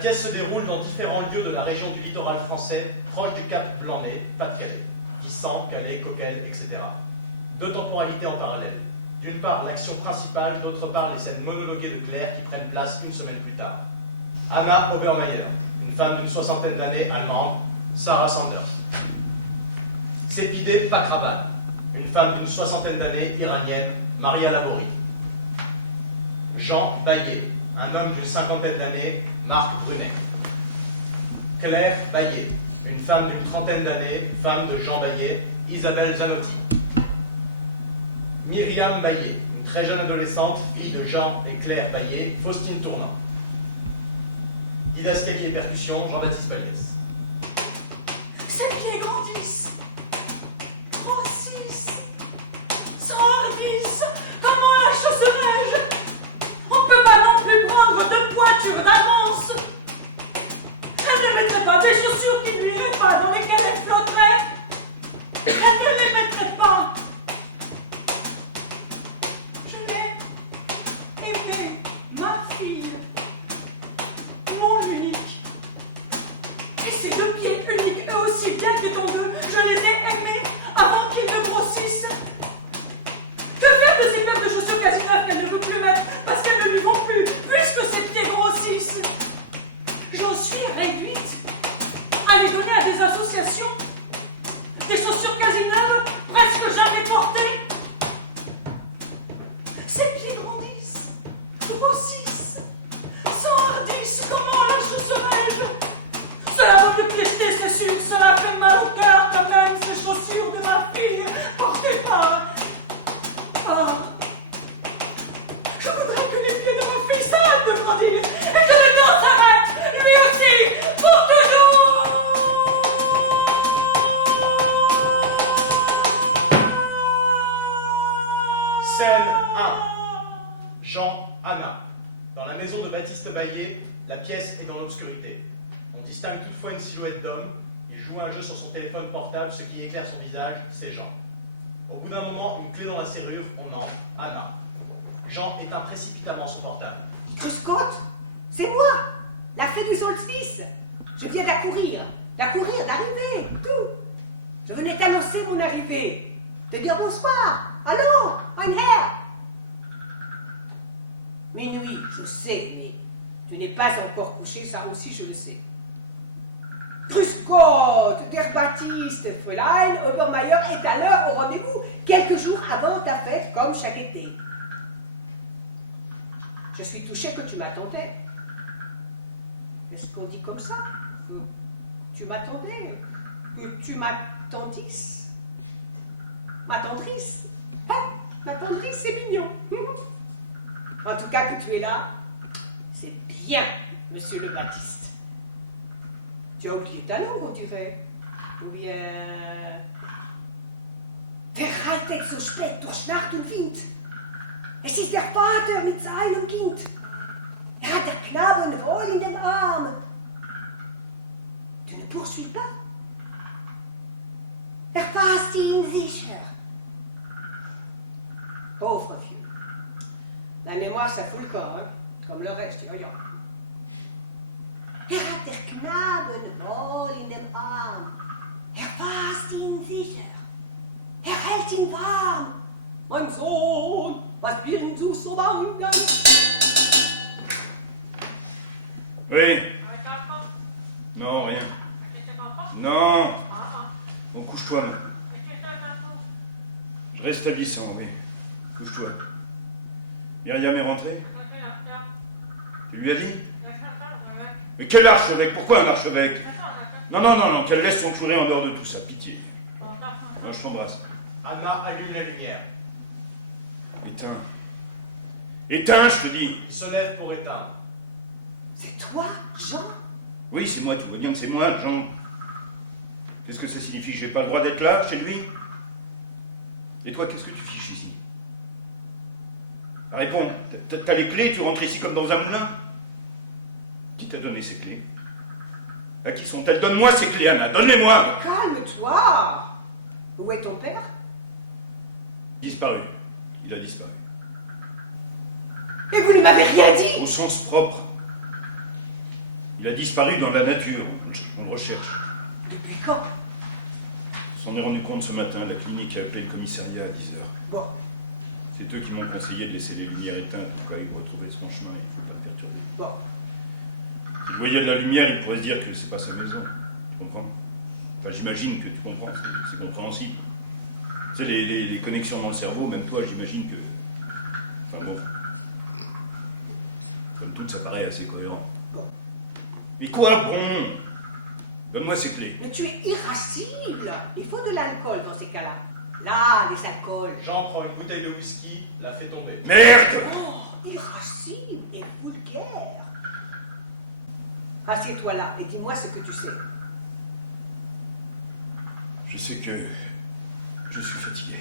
pièce se déroule dans différents lieux de la région du littoral français, proche du cap Blanc-Nez, Pas-de-Calais, Guisan, Calais, Coquelles, etc. Deux temporalités en parallèle. D'une part, l'action principale, d'autre part, les scènes monologuées de Claire qui prennent place une semaine plus tard. Anna Obermeier, une femme d'une soixantaine d'années allemande, Sarah Sanders. Sepideh Fakravan, une femme d'une soixantaine d'années iranienne, Maria Labori. Jean Baillet, un homme d'une cinquantaine d'années, Marc Brunet. Claire Baillet, une femme d'une trentaine d'années, femme de Jean Baillet, Isabelle Zanotti. Myriam Baillet, une très jeune adolescente, fille de Jean et Claire Baillet, Faustine Tournant. Didascalie et percussion, Jean-Baptiste Paliès. Ses pieds grandissent, grossissent, s'enhardissent. Comment la chausserai-je? On ne peut pas non plus prendre de pointure d'avance. Elle ne mettrait pas des chaussures qui ne lui iraient pas, dans lesquelles elle flotterait. Elle ne les mettrait pas. Je l'ai aimée, ma fille, mon unique. Et ces deux pieds uniques, eux aussi bien qu'étant deux, je les ai aimés avant qu'ils ne grossissent. Que faire de ces paires de chaussures quasi neuves qu'elle ne veut plus mettre parce qu'elles ne lui vont plus, puisque ses pieds grossissent? J'en suis réduite à les donner à des associations. Des chaussures quasi neuves, presque jamais portées. Ses pieds grandissent, grossissent, s'enhardissent. Comment la chausserai-je? Cela va me cléter, c'est sûr. Cela fait mal au cœur quand même, ces chaussures de ma fille, portées par... Je voudrais que les pieds de ma fille s'arrêtent de grandir et que le nôtre s'arrête, lui aussi, pour toujours. Scène 1. Jean, Anna. Dans la maison de Baptiste Baillet, la pièce est dans l'obscurité. On distingue toutefois une silhouette d'homme. Il joue un jeu sur son téléphone portable, ce qui éclaire son visage, c'est Jean. Au bout d'un moment, une clé dans la serrure, on entre. Anna. Jean éteint précipitamment son portable. Cruscotte, c'est moi, la fée du solstice. Je viens d'accourir, d'arriver, tout. Je venais t'annoncer mon arrivée, te dire bonsoir, allô, ein Herr. Minuit, je sais, mais tu n'es pas encore couché, ça aussi je le sais. Grüß Gott, der Baptiste, Fräulein Obermeier est à l'heure au rendez-vous, quelques jours avant ta fête, comme chaque été. Je suis touchée que tu m'attendais. Est-ce qu'on dit comme ça? Que tu m'attendais? Que tu m'attendisses? M'attendrisse? Hein? M'attendrisse, c'est mignon. En tout cas, que tu es là, c'est bien, monsieur le Baptiste. Tu as oublié ta langue, on dirait. Ou bien... Verhaltet so spät durch Nacht und Wind. Es ist der Vater mit seinem Kind. Hat der Knaben wohl in dem Arm. Tu ne poursuis pas. Fasst ihn sicher. Pauvre vieux. La mémoire, ça fout le corps, hein? Comme le reste, yo. Hat der Knaben wohl in dem Arm. Fasst ihn sicher. Hält ihn warm. Mein Sohn, was willst du so bangen? Oui. Non, rien. Non. Bon, couche-toi, maintenant. Je reste à Guisan, oui. Couche-toi. Myriam est rentrée? Tu lui as dit? Mais quel archevêque? Pourquoi un archevêque? Non, qu'elle laisse son curé en dehors de tout ça, pitié. Non, je t'embrasse. Anna allume la lumière. Éteins. Éteins, je te dis. Il se lève pour éteindre. C'est toi, Jean? Oui, c'est moi, tu vois bien que c'est moi, Jean. Qu'est-ce que ça signifie? J'ai pas le droit d'être là, chez lui? Et toi, qu'est-ce que tu fiches ici? Réponds, t'as les clés, tu rentres ici comme dans un moulin? Qui t'a donné ces clés? À qui sont-elles? Donne-moi ces clés, Anna, donne-les-moi! Calme-toi. Où est ton père? Disparu. Il a disparu. Et vous ne m'avez rien dit? Au sens propre. Il a disparu dans la nature. On le recherche. Depuis quand? On s'en est rendu compte ce matin. La clinique a appelé le commissariat à 10h. Bon. C'est eux qui m'ont conseillé de laisser les lumières éteintes au cas où il retrouvait son chemin. Il ne faut pas le perturber. Bon. S'il voyait de la lumière, il pourrait se dire que c'est pas sa maison. Tu comprends? Enfin, j'imagine que tu comprends. C'est compréhensible. Tu sais, les connexions dans le cerveau, même toi, j'imagine que... Enfin bon... Comme tout, ça paraît assez cohérent. Bon. Mais quoi, bon? Donne-moi ces clés. Mais tu es irascible. Il faut de l'alcool dans ces cas-là. Là, les alcools. Jean prend une bouteille de whisky, la fait tomber. Merde! Oh, irascible et vulgaire. Assieds-toi là et dis-moi ce que tu sais. Je sais que... je suis fatigué.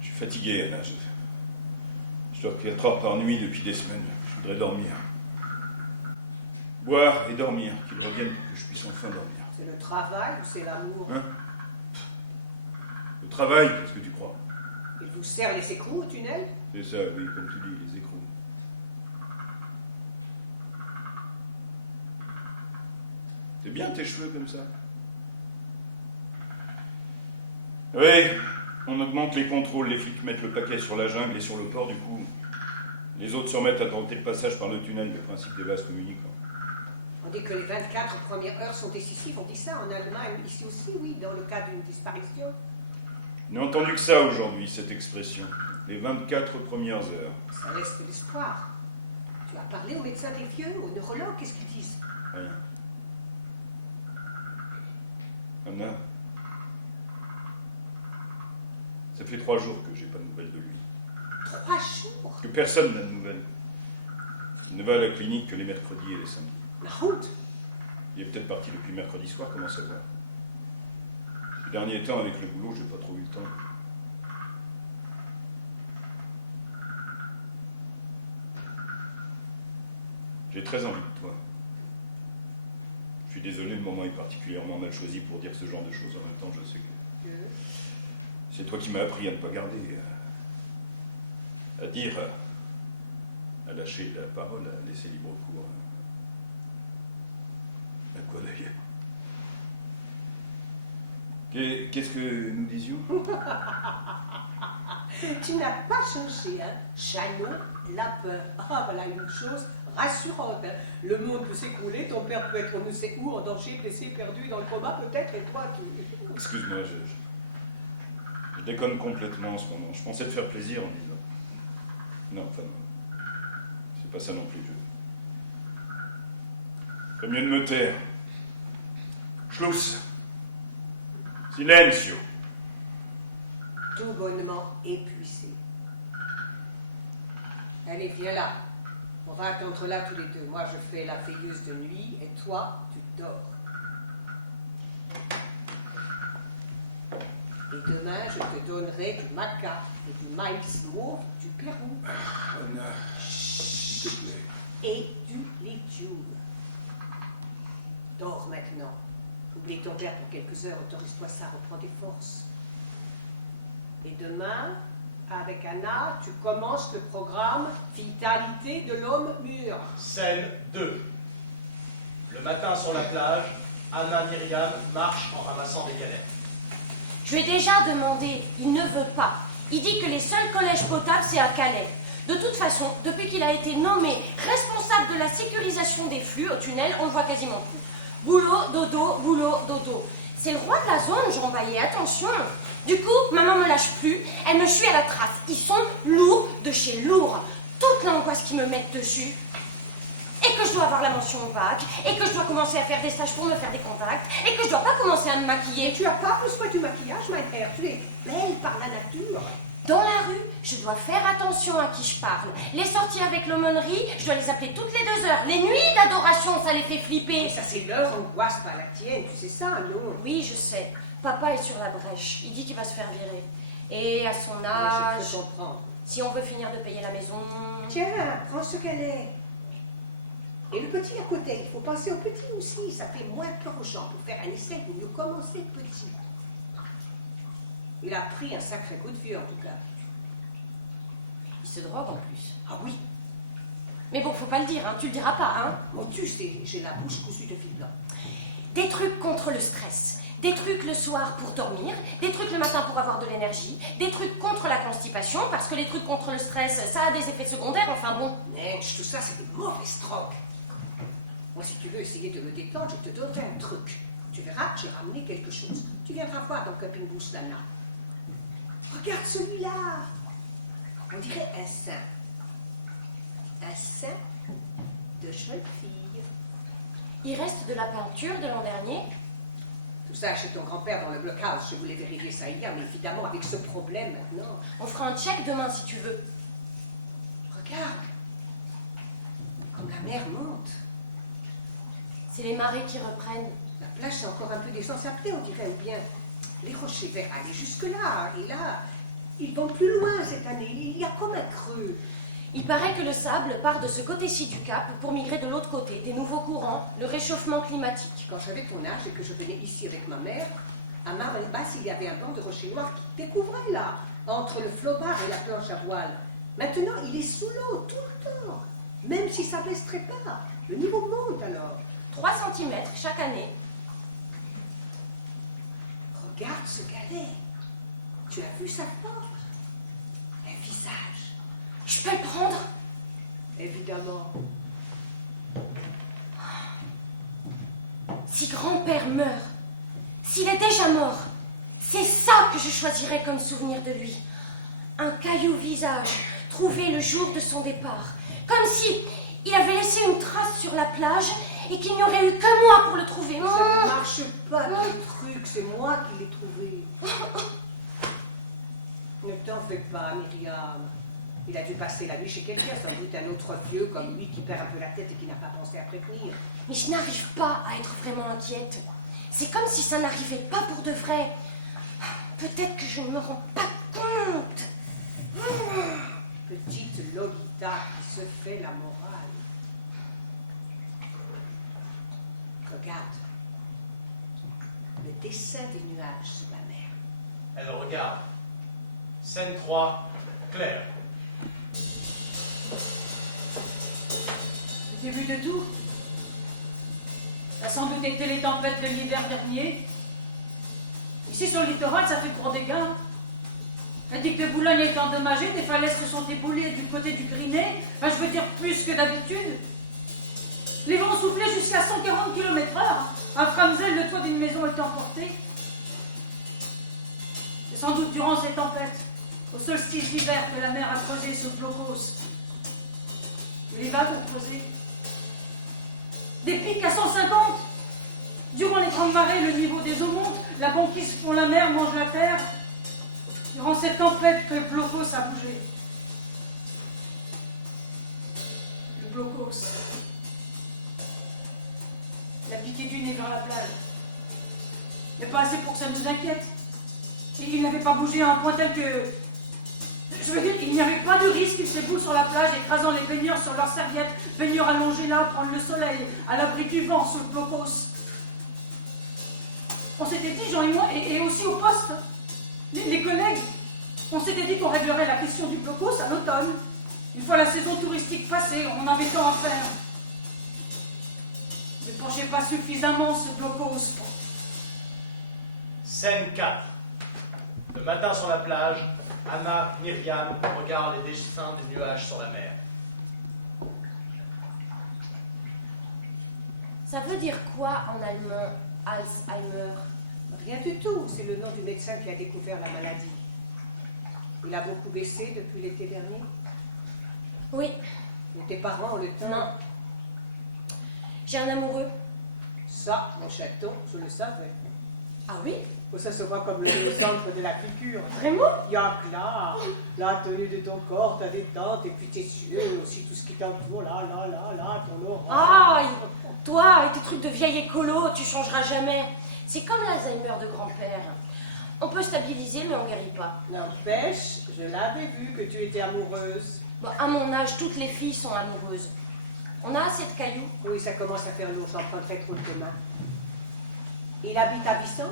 Je suis fatigué, Anna. Je dors 4 heures par nuit depuis des semaines. Je voudrais dormir. Boire et dormir, qu'ils reviennent pour que je puisse enfin dormir. C'est le travail ou c'est l'amour? Hein? Le travail, qu'est-ce que tu crois? Il vous sert les écrous au tunnel? C'est ça, oui, comme tu dis, les écrous. C'est bien tes cheveux comme ça. Oui, on augmente les contrôles, les flics mettent le paquet sur la jungle et sur le port, du coup, les autres se remettent à tenter le passage par le tunnel, le principe des vases communicants. On dit que les 24 premières heures sont décisives, on dit ça en Allemagne, ici aussi, oui, dans le cas d'une disparition. Je n'ai entendu que ça aujourd'hui, cette expression. Les 24 premières heures. Ça laisse de l'espoir. Tu as parlé aux médecins des vieux, aux neurologues, qu'est-ce qu'ils disent? Rien. Anna, ça fait 3 jours que j'ai pas de nouvelles de lui. 3 jours? Que personne n'a de nouvelles. Il ne va à la clinique que les mercredis et les samedis. La route? Il est peut-être parti depuis mercredi soir, comment savoir? Ces derniers temps, avec le boulot, j'ai pas trop eu le temps. J'ai très envie de toi. Je suis désolé, le moment est particulièrement mal choisi pour dire ce genre de choses. En même temps, je sais que c'est toi qui m'as appris à ne pas garder, à dire, à lâcher la parole, à laisser libre cours. À quoi d'ailleurs? Qu'est-ce que nous disions? Tu n'as pas changé, hein? Chaillot, la peur. Ah, voilà une chose rassurante. Hein? Le monde peut s'écrouler, ton père peut être on ne sait où, en danger, blessé, perdu, dans le coma peut-être, et toi, tu... Excuse-moi, je déconne complètement en ce moment. Je pensais te faire plaisir en disant... Non, enfin non. C'est pas ça non plus. Ferais mieux de me taire. Schluss. Silenzio. Tout bonnement épuisé. Allez, viens là. On va attendre là tous les deux. Moi, je fais la veilleuse de nuit, et toi, tu dors. Et demain, je te donnerai du maca et du maïs mauve du Pérou. Anna, s'il te plaît. Et du lithium. Dors maintenant. Oublie ton père pour quelques heures, autorise-toi ça, reprends des forces. Et demain, avec Anna, tu commences le programme Vitalité de l'homme mûr. Scène 2. Le matin sur la plage, Anna Myriam marche en ramassant des galettes. Je lui ai déjà demandé, il ne veut pas. Il dit que les seuls collèges potables, c'est à Calais. De toute façon, depuis qu'il a été nommé responsable de la sécurisation des flux au tunnel, on le voit quasiment plus. Boulot, dodo. C'est le roi de la zone, Jean Baillet, attention. Du coup, maman me lâche plus, elle me suit à la trace. Ils sont lourds de chez lourd. Toute l'angoisse qu'ils me mettent dessus. Et que je dois avoir la mention au bac, et que je dois commencer à faire des stages pour me faire des contacts, et que je dois pas commencer à me maquiller. Et tu n'as pas besoin du maquillage, ma mère. Tu es belle par la nature. Dans la rue, je dois faire attention à qui je parle. Les sorties avec l'aumônerie, je dois les appeler toutes les 2 heures. Les nuits d'adoration, ça les fait flipper. Et ça, c'est leur angoisse, pas la tienne. Tu sais ça, non? Oui, je sais. Papa est sur la brèche. Il dit qu'il va se faire virer. Et à son Je âge, peux comprendre. si on veut finir de payer la maison... Tiens, prends ce qu'elle est. Et le petit à côté, il faut penser au petit aussi. Ça fait moins peur aux gens. Pour faire un essai, il vaut mieux commencer petit. Il a pris un sacré coup de vieux, en tout cas. Il se drogue en plus. Ah oui. Mais bon, faut pas le dire, hein. Tu le diras pas, hein. Mon Dieu, j'ai la bouche cousue de fil blanc. Des trucs contre le stress, des trucs le soir pour dormir, des trucs le matin pour avoir de l'énergie, des trucs contre la constipation, parce que les trucs contre le stress, ça a des effets secondaires, enfin bon. Neige, tout ça, c'est des mauvaises drogues. Moi, si tu veux essayer de me détendre, je te donnerai un truc. Tu verras, j'ai ramené quelque chose. Tu viendras voir dans Camping Boost Nana. Regarde celui-là. On dirait un sein. Un sein de jeune fille. Il reste de la peinture de l'an dernier. Tout ça chez ton grand-père dans le blockhouse. Je voulais vérifier ça hier, mais évidemment, avec ce problème maintenant. On fera un check demain si tu veux. Regarde. Comme la mer monte. C'est les marées qui reprennent. La plage, c'est encore un peu désensablé, on dirait, ou bien les rochers verts allaient jusque-là, et là, ils vont plus loin cette année, il y a comme un creux. Il paraît que le sable part de ce côté-ci du cap pour migrer de l'autre côté, des nouveaux courants, le réchauffement climatique. Quand j'avais ton âge et que je venais ici avec ma mère, à marée basse, il y avait un banc de rochers noirs qui découvrait là, entre le flotbar et la planche à voile. Maintenant, il est sous l'eau tout le temps, même si ça baisse très pas. Le niveau monte alors. 3 cm chaque année. Regarde ce galet. Tu as vu sa porte? Un visage. Je peux le prendre? Évidemment. Si grand-père meurt, s'il est déjà mort, c'est ça que je choisirais comme souvenir de lui. Un caillou visage, trouvé le jour de son départ. Comme si il avait laissé une trace sur la plage et qu'il n'y aurait eu que moi pour le trouver. Ça ne marche pas, le truc, c'est moi qui l'ai trouvé. Ne t'en fais pas, Myriam. Il a dû passer la nuit chez quelqu'un, sans doute un autre vieux comme lui qui perd un peu la tête et qui n'a pas pensé à prévenir. Mais je n'arrive pas à être vraiment inquiète. C'est comme si ça n'arrivait pas pour de vrai. Peut-être que je ne me rends pas compte. Petite Lolita qui se fait la morale. Regarde. Le dessin des nuages sur la mer. Elle regarde. Scène 3, Claire. J'ai vu de tout. Ça a sans doute été les tempêtes de l'hiver dernier. Ici, sur le littoral, ça fait gros dégâts. Elle dit que le Boulogne est endommagé, des falaises se sont éboulées du côté du Grinet. Enfin, je veux dire plus que d'habitude. Les vents soufflaient jusqu'à 140 km/h. À Framsel, le toit d'une maison est emporté. C'est sans doute durant ces tempêtes, au solstice d'hiver, que la mer a creusé ce blocos. Les vagues ont creusé. Des pics à 150. Durant les grandes marées, le niveau des eaux monte, la banquise fond la mer, mange la terre. Durant cette tempête que le blocos a bougé. Le blocos. La piquée du nez vers la plage. Mais pas assez pour que ça nous inquiète. Et il n'avait pas bougé à un point tel que... Je veux dire, il n'y avait pas de risque qu'il s'éboule sur la plage, écrasant les baigneurs sur leurs serviettes, baigneurs allongés là, prendre le soleil, à l'abri du vent, sous le blocos. On s'était dit, Jean et moi, et aussi au poste, les collègues, on s'était dit qu'on réglerait la question du blocos à l'automne. Une fois la saison touristique passée, on avait tant à faire. Ne penchez pas suffisamment ce blocos. Scène 4. Le matin sur la plage, Anna, Myriam regardent les dessins des nuages sur la mer. Ça veut dire quoi en allemand, Alzheimer? Rien du tout, c'est le nom du médecin qui a découvert la maladie. Il a beaucoup baissé depuis l'été dernier. Oui. Et tes parents ont le temps? Non. J'ai un amoureux. Ça, mon chaton, je le savais. Ah oui? Ça se voit comme le centre de la figure. Vraiment? Il y a que là, la tenue de ton corps, ta détente, et puis tes yeux, aussi tout ce qui t'entoure, là, ton aura. Ah, toi et tes trucs de vieille écolo, tu changeras jamais. C'est comme l'Alzheimer de grand-père. On peut stabiliser, mais on guérit pas. N'empêche, je l'avais vu que tu étais amoureuse. Bon, à mon âge, toutes les filles sont amoureuses. On a assez de cailloux? Oui, ça commence à faire lourd, j'en prendrai trop de demain. Il habite à Bisson?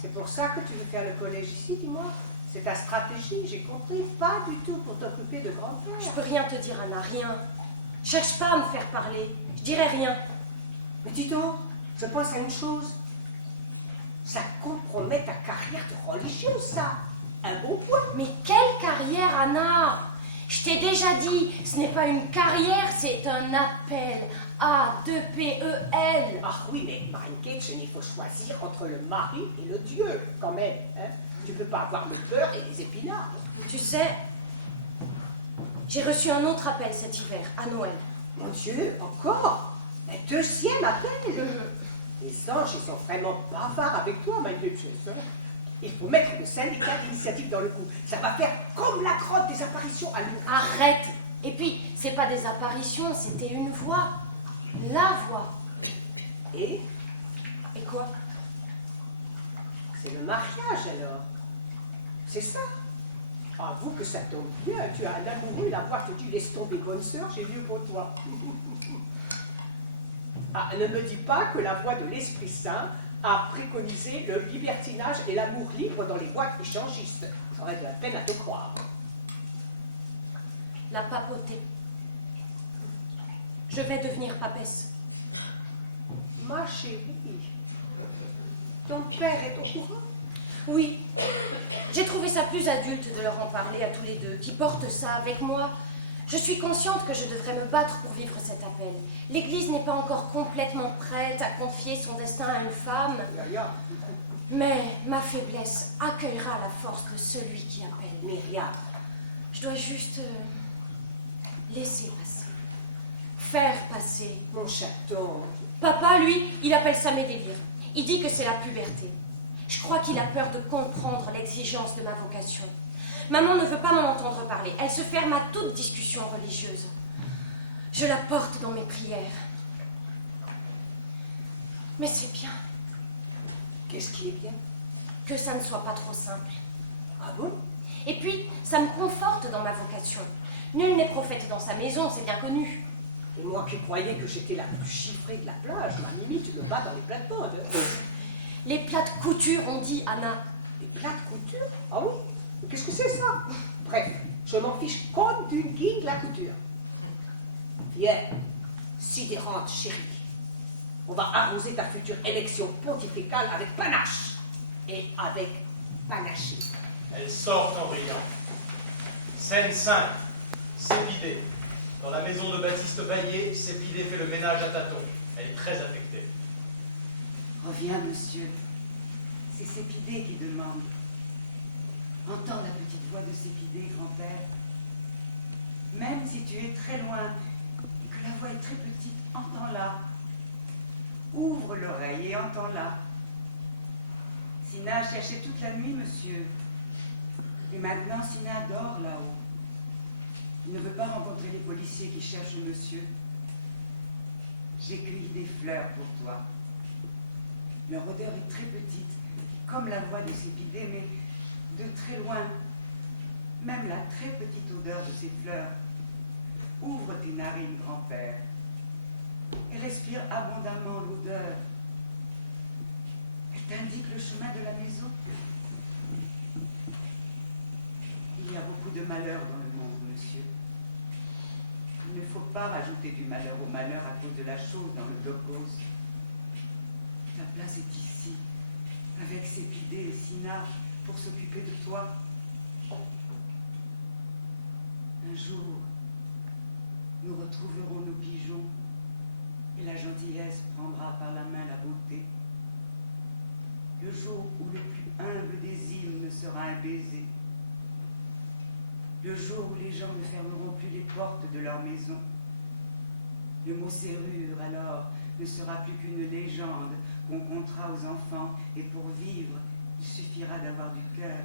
C'est pour ça que tu veux faire le collège ici, dis-moi? C'est ta stratégie, j'ai compris. Pas du tout pour t'occuper de grand-père. Je peux rien te dire, Anna, rien. Cherche pas à me faire parler. Je dirai rien. Mais dis donc, je pense à une chose. Ça compromet ta carrière de religieuse, ça. Un bon point. Mais quelle carrière, Anna? Je t'ai déjà dit, ce n'est pas une carrière, c'est un appel. A-2-P-E-L. Ah oui, mais Marinketchen, il faut choisir entre le mari et le Dieu, quand même. Hein? Tu peux pas avoir le beurre et les épinards. Tu sais, j'ai reçu un autre appel cet hiver, à Noël. Mon Dieu, encore un deuxième appel. Les anges, ils sont vraiment bavards avec toi, Marinketchen. Il faut mettre le syndicat d'initiative dans le coup. Ça va faire comme la grotte des apparitions à nous. Arrête. Et puis, c'est pas des apparitions, c'était une voix. La voix. Et quoi? c'est le mariage, alors. C'est ça. Avoue que ça tombe bien. Tu as un amoureux, la voix te dit, laisse tomber, bonne sœur, j'ai mieux pour toi. Ah, ne me dis pas que la voix de l'Esprit Saint a préconisé le libertinage et l'amour libre dans les boîtes échangistes. J'aurais de la peine à te croire. La papauté. Je vais devenir papesse. Ma chérie, ton père est au courant? Oui. J'ai trouvé ça plus adulte de leur en parler à tous les deux, qui portent ça avec moi. Je suis consciente que je devrais me battre pour vivre cet appel. L'Église n'est pas encore complètement prête à confier son destin à une femme. Mais ma faiblesse accueillera la force de celui qui appelle. Myriam, Je dois juste laisser passer. Faire passer. mon chaton. Papa, lui, il appelle ça mes délires. Il dit que c'est la puberté. Je crois qu'il a peur de comprendre l'exigence de ma vocation. Maman ne veut pas m'en entendre parler. Elle se ferme à toute discussion religieuse. Je la porte dans mes prières. Mais c'est bien Qu'est-ce qui est bien? que ça ne soit pas trop simple. Ah bon? Et puis, ça me conforte dans ma vocation. Nul n'est prophète dans sa maison, c'est bien connu. Et moi qui croyais que j'étais la plus chiffrée de la plage, ma Mimi, tu me bats dans les plates-bandes. Les plats de couture, on dit, Anna. Des plats de couture? Ah oui? Mais qu'est-ce que c'est ça? Bref, je m'en fiche comme d'une guine de la couture. Viens, sidérante chérie. On va arroser ta future élection pontificale avec panache. Et avec panaché. Elle sort en riant. Scène 5. Sépidé. Dans la maison de Baptiste Baillet, Sépidé fait le ménage à tâtons. Elle est très affectée. Reviens, monsieur. C'est Sépidé qui demande. Entends la petite voix de Sépidé, grand-père. Même si tu es très loin et que la voix est très petite, entends-la. Ouvre l'oreille et entends-la. Sina a cherché toute la nuit, monsieur. Et maintenant, Sina dort là-haut. Il ne veut pas rencontrer les policiers qui cherchent le monsieur. J'ai cueilli des fleurs pour toi. Leur odeur est très petite, comme la voix de Sépidé, mais de très loin. Même la très petite odeur de ces fleurs. Ouvre tes narines, grand-père, et respire abondamment l'odeur. Elle t'indique le chemin de la maison. Il y a beaucoup de malheur dans le monde, monsieur. Il ne faut pas rajouter du malheur au malheur à cause de la chose dans le dogos. Ta place est ici, avec Sépidé et Sina, pour s'occuper de toi. Un jour, nous retrouverons nos pigeons, et la gentillesse prendra par la main la beauté. Le jour où le plus humble des hymnes sera un baiser. Le jour où les gens ne fermeront plus les portes de leur maison. Le mot serrure, alors, ne sera plus qu'une légende qu'on contera aux enfants, et pour vivre, il suffira d'avoir du cœur.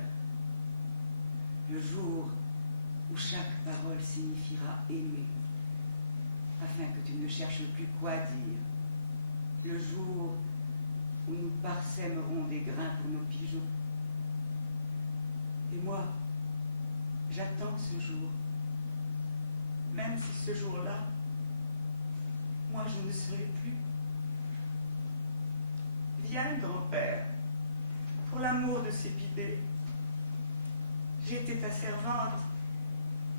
Le jour où chaque parole signifiera aimer, afin que tu ne cherches plus quoi dire. Le jour où nous parsèmerons des grains pour nos pigeons. Et moi, j'attends ce jour. Même si ce jour-là, moi je ne serai plus. Viens, grand-père, pour l'amour de Sépidé. J'étais ta servante.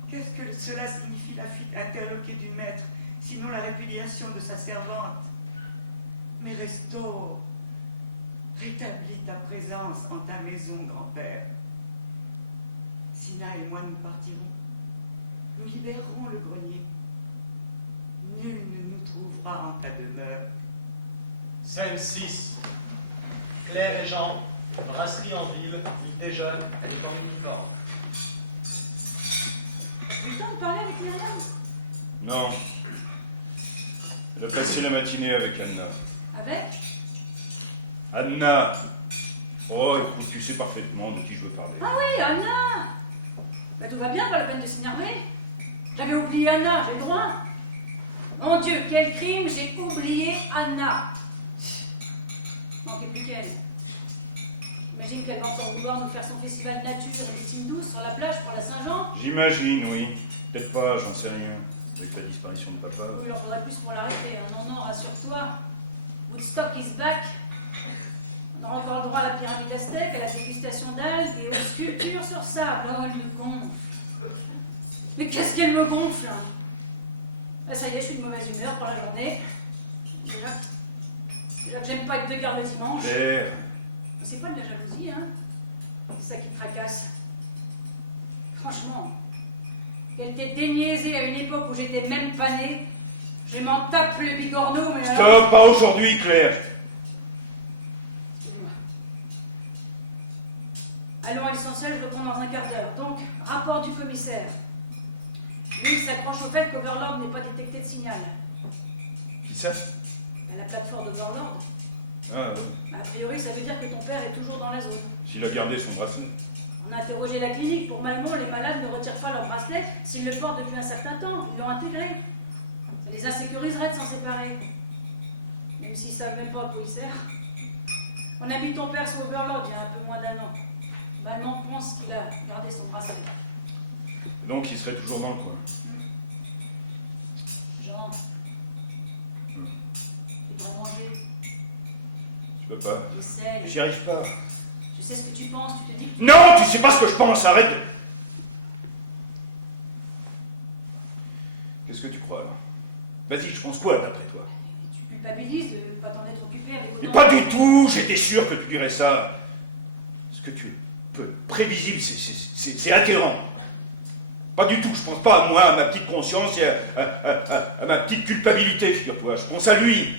Qu'est-ce que cela signifie, la fuite interloquée du maître, sinon la répudiation de sa servante? Mais restaure, rétablis ta présence en ta maison, grand-père. Sina et moi, nous partirons. Nous libérerons le grenier. Nul ne nous trouvera en ta demeure. Scène 6. Claire et Jean, brasserie en ville, ils déjeunent, elle est en uniforme. T'as eu le temps de parler avec Myriam? Non. Elle a passé la matinée avec Anna. Avec? Anna! Oh, écoute, tu sais parfaitement de qui je veux parler. Ah oui, Anna! Bah tout va bien, pas la peine de s'énerver. J'avais oublié Anna, j'ai le droit. Mon Dieu, quel crime, j'ai oublié Anna. Manquait plus qu'elle. J'imagine qu'elle va encore vouloir nous faire son festival nature et des teams douces sur la plage pour la Saint-Jean. J'imagine, oui. Peut-être pas, j'en sais rien. Avec la disparition de papa. Oui, il en faudrait plus pour l'arrêter. Non, non, rassure-toi. Woodstock is back. On aura encore le droit à la pyramide aztèque, à la dégustation d'algues et aux sculptures sur sable. Oh, elle me gonfle. Mais qu'est-ce qu'elle me gonfle, hein? Ah, ça y est, je suis de mauvaise humeur pour la journée. Déjà que j'aime pas être de garde le dimanche. Claire. C'est pas de la jalousie, hein? C'est ça qui me tracasse. Franchement, qu'elle t'ait déniaisée à une époque où j'étais même pas née, je m'en tape le bigorneau, mais alors... Stop, pas aujourd'hui, Claire. Excuse-moi. Allons à l'essentiel, je reprends dans un quart d'heure. Donc, rapport du commissaire. Lui, il s'accroche au fait qu'Overlord n'ait pas détecté de signal. Qui ça? À la plateforme d'Overlord. Ah, oui. Bah, a priori, ça veut dire que ton père est toujours dans la zone. S'il a gardé son bracelet. On a interrogé la clinique. Pour Malmont, les malades ne retirent pas leur bracelet s'ils le portent depuis un certain temps. Ils l'ont intégré. Ça les insécuriserait de s'en séparer. Même s'ils ne savent même pas à quoi il sert. On a mis ton père sous Overlord il y a un peu moins d'1 an. Malmont pense qu'il a gardé son bracelet. Donc il serait toujours dans le coin. Jean, tu devrais manger. Je peux pas. Essaye. J'y arrive pas. Je sais ce que tu penses. Tu te dis que... Non, tu sais pas ce que je pense, arrête de... Qu'est-ce que tu crois, alors? Vas-y, je pense quoi, d'après toi? Tu culpabilises de ne pas t'en être occupé avec autant... Mais pas du tout, j'étais sûr que tu dirais ça. Ce que tu es peu prévisible, c'est atterrant. Pas du tout, je pense pas à moi, à ma petite conscience et à ma petite culpabilité, figure-toi. Je pense à lui.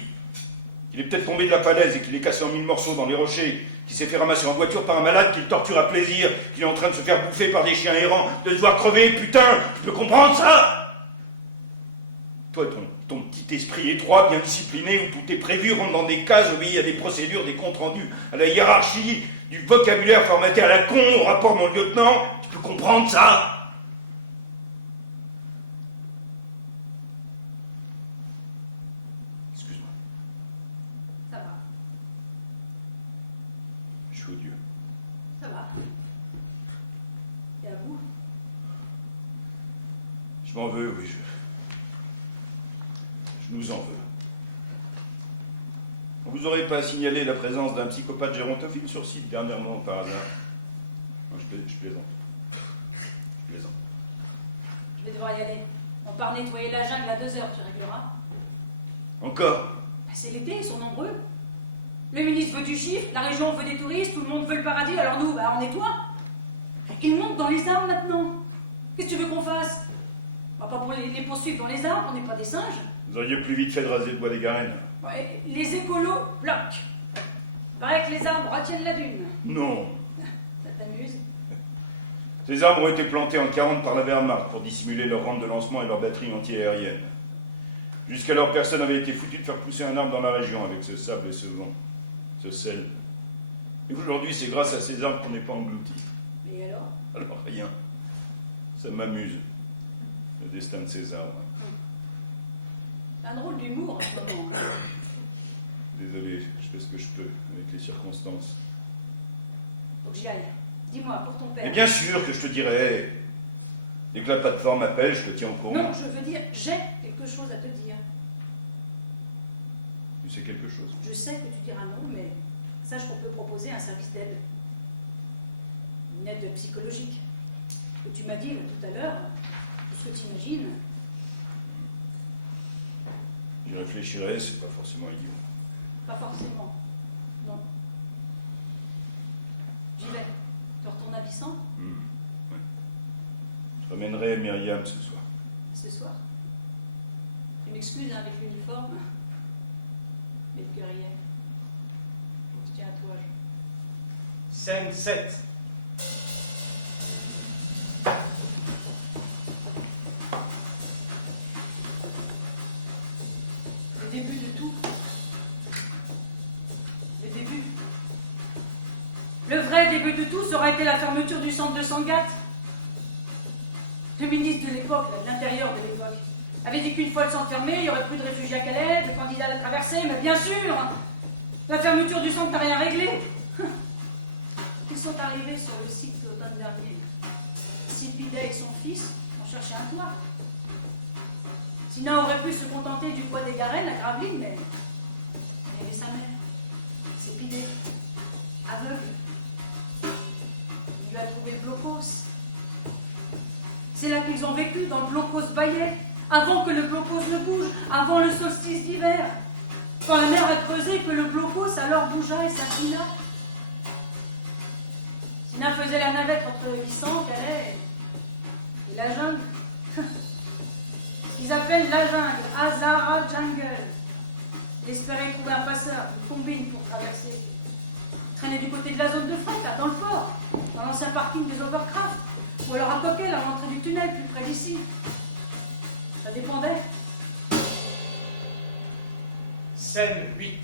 Il est peut-être tombé de la falaise et qu'il est cassé en 1000 morceaux dans les rochers, qui s'est fait ramasser en voiture par un malade, qu'il torture à plaisir, qu'il est en train de se faire bouffer par des chiens errants, de devoir crever, putain, tu peux comprendre ça? Toi, ton petit esprit étroit, bien discipliné, où tout est prévu, rentre dans des cases, obéit à des procédures, des comptes rendus, à la hiérarchie, du vocabulaire formaté à la con, au rapport mon lieutenant, tu peux comprendre ça? Excuse-moi. Ça va, Je suis odieux. ça va. Et à vous? Je m'en veux, oui, je nous en veux. On vous aurait pas signalé la présence d'un psychopathe gérontophile sur site dernièrement, par hasard? Non, je plaisante. Je plaisante. Je vais devoir y aller. On part nettoyer la jungle à 2 heures, tu régleras. Encore? Bah, c'est l'été, ils sont nombreux. Le ministre veut du chiffre, la région veut des touristes, tout le monde veut le paradis, alors nous, bah, on nettoie. Ils montent dans les arbres maintenant. Qu'est-ce que tu veux qu'on fasse? On va pas pour les poursuivre dans les arbres, on n'est pas des singes. Vous auriez plus vite fait de raser le bois des Garennes. Ouais, les écolos bloquent. Paraît que les arbres retiennent la dune. Non. Ça t'amuse? Ces arbres ont été plantés en 40 par la Wehrmacht pour dissimuler leur rampe de lancement et leur batterie anti-aérienne. Jusqu'alors, personne n'avait été foutu de faire pousser un arbre dans la région avec ce sable et ce vent, ce sel. Et aujourd'hui, c'est grâce à ces arbres qu'on n'est pas engloutis. Et alors? Alors rien. Ça m'amuse, le destin de ces arbres. Un drôle d'humour en ce moment. Hein. Désolé, je fais ce que je peux avec les circonstances. Faut que j'y aille. Dis-moi, pour ton père. Mais bien sûr que je te dirai. Dès que la plateforme appelle, je te tiens au courant. Non, je veux dire, j'ai quelque chose à te dire. Tu sais quelque chose? Je sais que tu diras non, mais sache qu'on peut proposer un service d'aide. Une aide psychologique. que tu m'as dit là, tout à l'heure, tout ce que tu imagines. J'y réfléchirai, c'est pas forcément idiot. Pas forcément. Non. J'y vais. Tu retournes à Bissan Ouais. Je ramènerai Myriam ce soir. ce soir. Tu m'excuses hein, avec l'uniforme. Mais de guerrier. Je tiens à toi. Scène 7. Le début de tout. Le début. Le vrai début de tout, ça aurait été la fermeture du centre de Sangatte. Le ministre de l'époque, de l'intérieur de l'époque, avait dit qu'une fois le centre fermé, il n'y aurait plus de réfugiés à Calais, de candidats à la traversée, mais bien sûr, la fermeture du centre n'a rien réglé. Ils sont arrivés sur le site l'automne dernier. Sipidet et son fils ont cherché un toit. Sina aurait pu se contenter du bois des Garennes à Gravelines, mais il y avait sa mère, Sipidet, aveugle. Il lui a trouvé le blocos. C'est là qu'ils ont vécu, dans le blocos Bayet, avant que le blocos ne bouge, avant le solstice d'hiver. Quand la mer a creusé, que le blocos alors bougea et s'affina. Sina faisait la navette entre Bissan, Calais et la jungle. Ils appellent la jungle, Hazara Jungle. Il espérait trouver un passeur, une combine pour traverser. Il traînait du côté de la zone de fret, là, dans le port, dans l'ancien parking des Overcraft, ou alors à Coquel, à l'entrée du tunnel, plus près d'ici. Ça dépendait. Scène 8.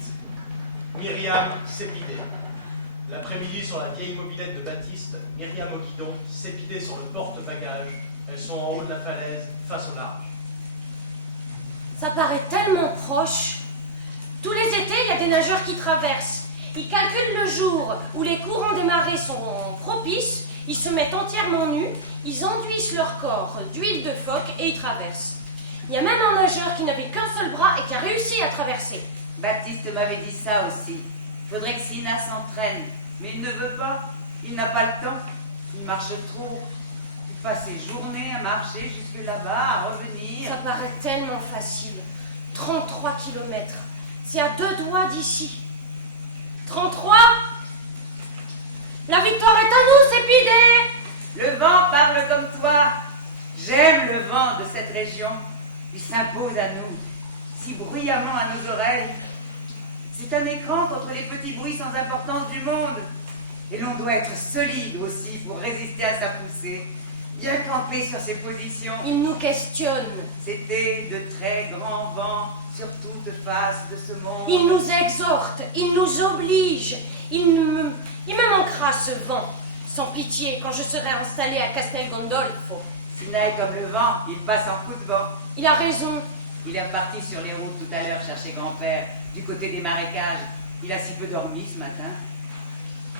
Myriam, Sépidé. L'après-midi sur la vieille mobilette de Baptiste, Myriam au guidon, Sépidé sur le porte-bagages. Elles sont en haut de la falaise, face au large. Ça paraît tellement proche. Tous les étés, il y a des nageurs qui traversent. Ils calculent le jour où les courants des marées sont propices, ils se mettent entièrement nus, ils enduisent leur corps d'huile de phoque et ils traversent. Il y a même un nageur qui n'avait qu'un seul bras et qui a réussi à traverser. Baptiste m'avait dit ça aussi. Il faudrait que Sina s'entraîne. Mais il ne veut pas. Il n'a pas le temps. Il marche trop. Il passe ses journées à marcher jusque là-bas, à revenir. Ça paraît tellement facile. 33 kilomètres. C'est à 2 doigts d'ici. 33 ? La victoire est à nous, Sépidé! Le vent parle comme toi. J'aime le vent de cette région. Il s'impose à nous, si bruyamment à nos oreilles. C'est un écran contre les petits bruits sans importance du monde. Et l'on doit être solide aussi pour résister à sa poussée. Bien camper sur ses positions. Il nous questionne. C'était de très grands vents sur toute face de ce monde. Il nous exhorte, il nous oblige. Il me manquera ce vent, sans pitié, quand je serai installé à Castel Gondolfo. Sina est comme le vent, il passe en coup de vent. Il a raison. Il est reparti sur les routes tout à l'heure chercher grand-père, du côté des marécages. Il a si peu dormi ce matin.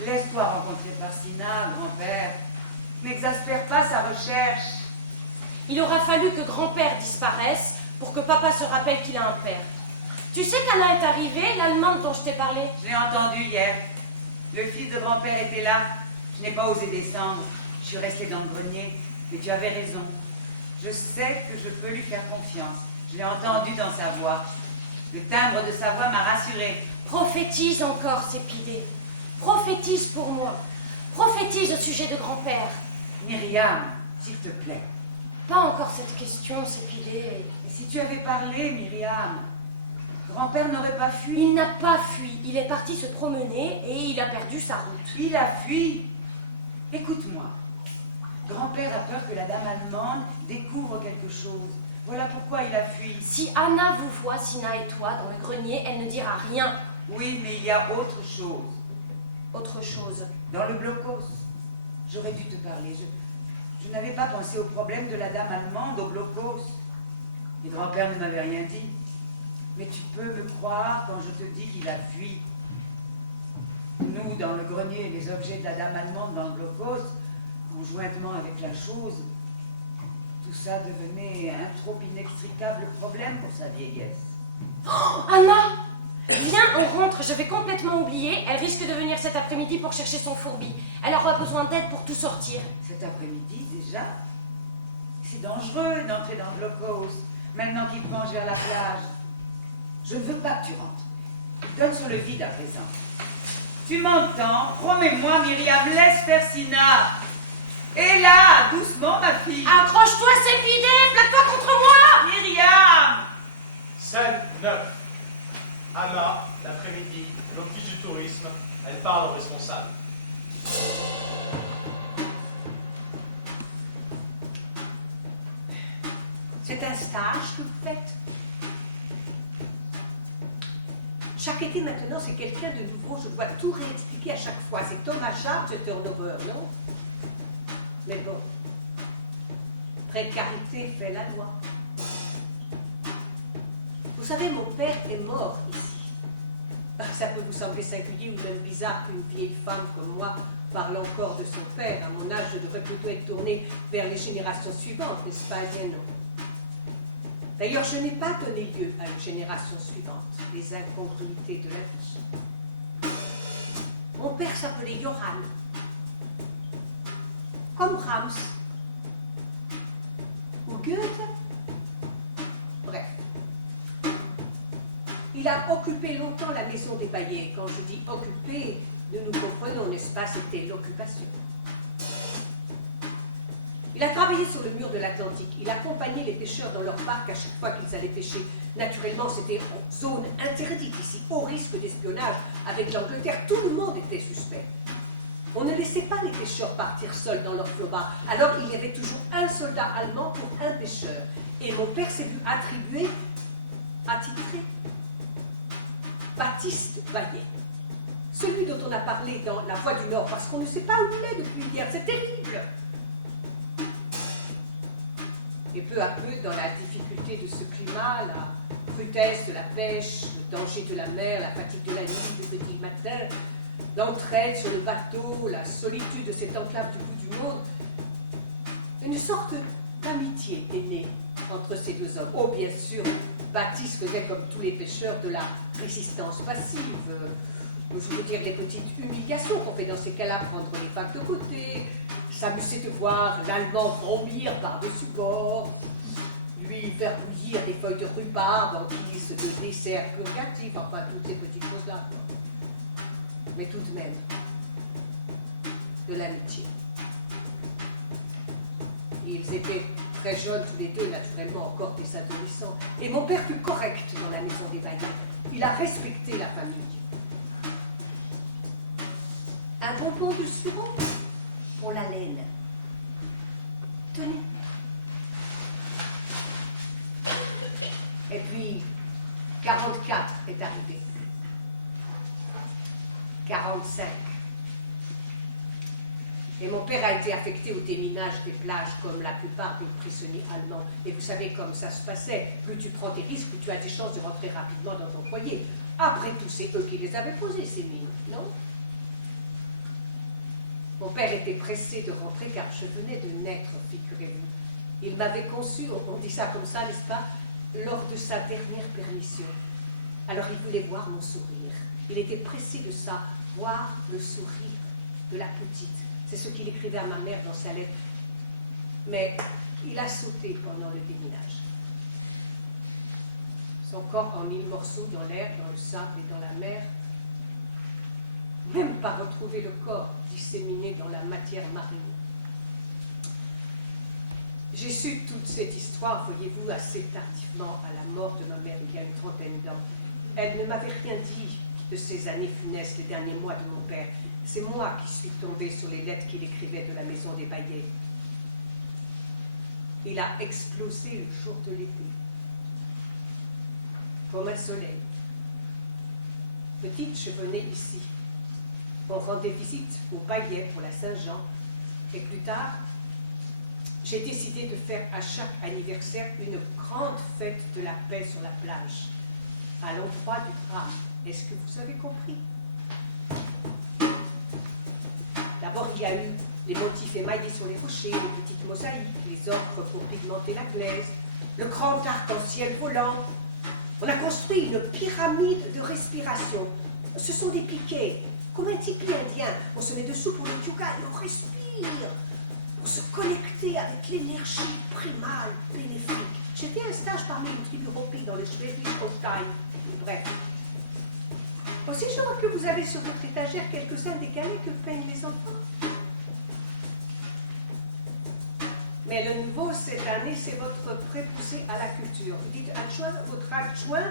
Laisse-toi rencontrer par Sina, grand-père. N'exaspère pas sa recherche. Il aura fallu que grand-père disparaisse pour que papa se rappelle qu'il a un père. Tu sais qu'Anna est arrivée, l'Allemande dont je t'ai parlé? Je l'ai entendu hier. Le fils de grand-père était là. Je n'ai pas osé descendre. Je suis restée dans le grenier. Mais tu avais raison. Je sais que je peux lui faire confiance. Je l'ai entendu dans sa voix. Le timbre de sa voix m'a rassurée. Prophétise encore, Sépidé. Prophétise pour moi. Prophétise au sujet de grand-père. Myriam, s'il te plaît. Pas encore cette question, Sépidé. Et si tu avais parlé, Myriam, grand-père n'aurait pas fui. Il n'a pas fui. Il est parti se promener et il a perdu sa route. Il a fui. Écoute-moi. Grand-père a peur que la dame allemande découvre quelque chose. Voilà pourquoi il a fui. Si Anna vous voit, Sina et toi, dans le grenier, elle ne dira rien. Oui, mais il y a autre chose. Autre chose. Dans le blocos. J'aurais dû te parler. Je n'avais pas pensé au problème de la dame allemande au blocos. Et grand-père ne m'avait rien dit. Mais tu peux me croire quand je te dis qu'il a fui. Nous, dans le grenier, les objets de la dame allemande dans le blocos, conjointement avec la chose, tout ça devenait un trop inextricable problème pour sa vieillesse. Oh, Anna! Viens, on rentre, je vais complètement oublier. Elle risque de venir cet après-midi pour chercher son fourbi. Elle aura besoin d'aide pour tout sortir. Cet après-midi déjà? C'est dangereux d'entrer dans le blockhouse, maintenant qu'il penche vers la plage. Je ne veux pas que tu rentres. Donne sur le vide à présent. Tu m'entends? Promets-moi, Myriam, laisse faire Sina. Et là, doucement, ma fille. Accroche-toi, Sépidé, plaque-toi contre moi. Myriam! Scène 9. Anna, l'après-midi, l'office du tourisme, elle parle au responsable. C'est un stage que vous faites? Chaque été maintenant, c'est quelqu'un de nouveau. Je dois tout réexpliquer à chaque fois. C'est Thomas Sharp, ce turnover, non? Mais bon, précarité fait la loi. Vous savez, mon père est mort ici. Ça peut vous sembler singulier ou même bizarre qu'une vieille femme comme moi parle encore de son père. À mon âge, je devrais plutôt être tournée vers les générations suivantes, n'est-ce pas? Eh bien non. D'ailleurs, je n'ai pas donné lieu à une génération suivante, les incongruités de la vie. Mon père s'appelait Johann, comme Brahms, ou Goethe. Bref. Il a occupé longtemps la maison des Baillets. Quand je dis occupé, nous nous comprenons, n'est-ce pas? C'était l'occupation. Il a travaillé sur le mur de l'Atlantique. Il accompagnait les pêcheurs dans leur parc à chaque fois qu'ils allaient pêcher. Naturellement, c'était en zone interdite ici, au risque d'espionnage. Avec l'Angleterre, tout le monde était suspect. On ne laissait pas les pêcheurs partir seuls dans leur flotbar. Alors, il y avait toujours un soldat allemand pour un pêcheur. Et mon père s'est vu attribuer, attitré, Baptiste Baillet. Celui dont on a parlé dans La Voix du Nord, parce qu'on ne sait pas où il est depuis hier. C'est terrible. Et peu à peu, dans la difficulté de ce climat, la rudesse de la pêche, le danger de la mer, la fatigue de la nuit, du petit matin, l'entraide sur le bateau, la solitude de cette enclave du bout du monde, une sorte d'amitié est née entre ces deux hommes. Oh, bien sûr, Baptiste faisait comme tous les pêcheurs de la résistance passive. Je veux dire les petites humiliations qu'on fait dans ces cas-là, prendre les vagues de côté, s'amuser de voir l'Allemand vomir par-dessus bord, lui faire bouillir des feuilles de rhubarbe en guise de dessert purgatif, enfin toutes ces petites choses-là. Mais tout de même, de l'amitié. Ils étaient très jeunes tous les deux, naturellement encore des adolescents. Et mon père fut correct dans la maison des Baillet. Il a respecté la famille. Un bonbon de sureau pour la laine. Tenez. Et puis, 44 est arrivé. 45. Et mon père a été affecté au déminage des plages comme la plupart des prisonniers allemands. Et vous savez comme ça se passait. Plus tu prends tes risques, plus tu as des chances de rentrer rapidement dans ton foyer. Après tout, c'est eux qui les avaient posés, ces mines, non? Mon père était pressé de rentrer car je venais de naître, figurez-vous. Il m'avait conçu, on dit ça comme ça, n'est-ce pas, lors de sa dernière permission. Alors il voulait voir mon sourire. Il était pressé de ça, voir le sourire de la petite. C'est ce qu'il écrivait à ma mère dans sa lettre. Mais il a sauté pendant le déminage. Son corps en 1000 morceaux dans l'air, dans le sable et dans la mer. Même pas retrouver le corps disséminé dans la matière marine. J'ai su toute cette histoire, voyez-vous, assez tardivement à la mort de ma mère il y a une trentaine d'ans. Elle ne m'avait rien dit de ces années funestes, les derniers mois de mon père. C'est moi qui suis tombée sur les lettres qu'il écrivait de la maison des Baillet. Il a explosé le jour de l'été, comme un soleil. Petite, je venais ici. On rendait visite aux Baillet pour la Saint-Jean. Et plus tard, j'ai décidé de faire à chaque anniversaire une grande fête de la paix sur la plage, à l'endroit du drame. Est-ce que vous avez compris? D'abord, il y a eu les motifs émaillés sur les rochers, les petites mosaïques, les ocres pour pigmenter la glaise, le grand arc-en-ciel volant, On a construit une pyramide de respiration. Ce sont des piquets, comme un tipi indien. On se met dessous pour le yoga et on respire. Pour se connecter avec l'énergie primale bénéfique. J'ai fait un stage parmi les tribus Hopi dans le Schleswig-Holstein. Bref. Aussi, je vois que vous avez sur votre étagère quelques-uns des galets que peignent les enfants. Mais le nouveau cette année, c'est votre préposé à la culture. Dites votre adjoint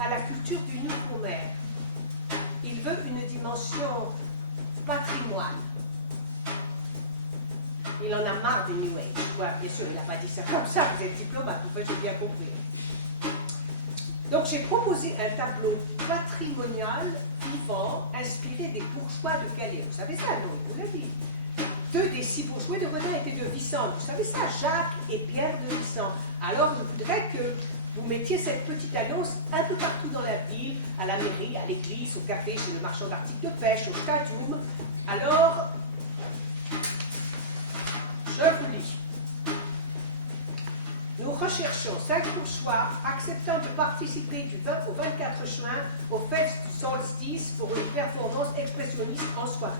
à la culture du Nouveau-Maire. Il veut une dimension patrimoine. Il en a marre du New Age. Ouais, bien sûr, il n'a pas dit ça comme ça. Vous êtes diplomate, vous pouvez bien compris. Donc, j'ai proposé un tableau patrimonial vivant inspiré des bourgeois de Calais. Vous savez ça, non? Il vous l'a dit. 2 des 6 bourgeois de Redin étaient de Vissant. Vous savez ça, Jacques et Pierre de Vissant. Alors, je voudrais que vous mettiez cette petite annonce un peu partout dans la ville, à la mairie, à l'église, au café, chez le marchand d'articles de pêche, au stadium. Alors, je vous lis. Nous recherchons 5 bourgeois acceptant de participer du 20 au 24 juin aux fêtes du solstice pour une performance expressionniste en soirée.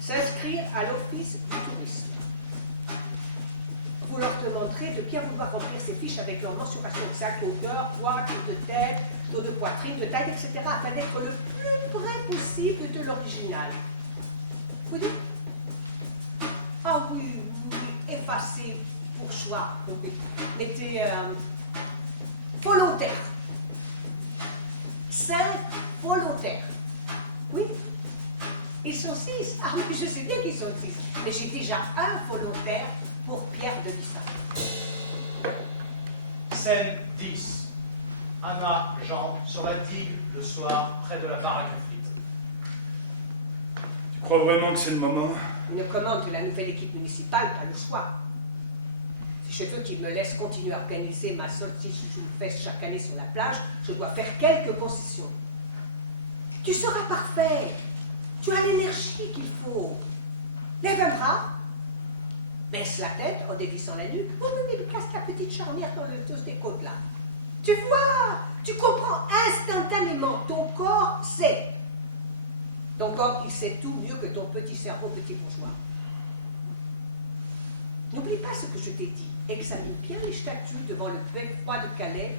S'inscrire à l'office du tourisme. Vous leur demanderez de bien vouloir remplir ces fiches avec leur mensuration exacte, hauteur, poids, tour de tête, tour de poitrine, de taille, etc. afin d'être le plus près possible de l'original. Vous dites? Ah oui, effacez bourgeois. Mettez volontaire. 5 volontaires. Oui. Ils sont 6. Ah oui, je sais bien qu'ils sont 6. Mais j'ai déjà un volontaire pour Pierre de Vissant. Scène 10. Anna, Jean, sur la digue, le soir, près de la baraque à frites. Tu crois vraiment que c'est le moment? Une commande de la nouvelle équipe municipale, pas le choix. Si je veux qu'ils me laissent continuer à organiser ma sortie fest chaque année sur la plage, je dois faire quelques concessions. Tu seras parfait. Tu as l'énergie qu'il faut. Lève un bras, baisse la tête en dévissant la nuque, et casse la petite charnière dans le dos des côtes là. Tu vois, tu comprends instantanément. Ton corps sait. Ton corps, il sait tout mieux que ton petit cerveau, petit bourgeois. N'oublie pas ce que je t'ai dit. Examine bien les statues devant le beffroi de Calais.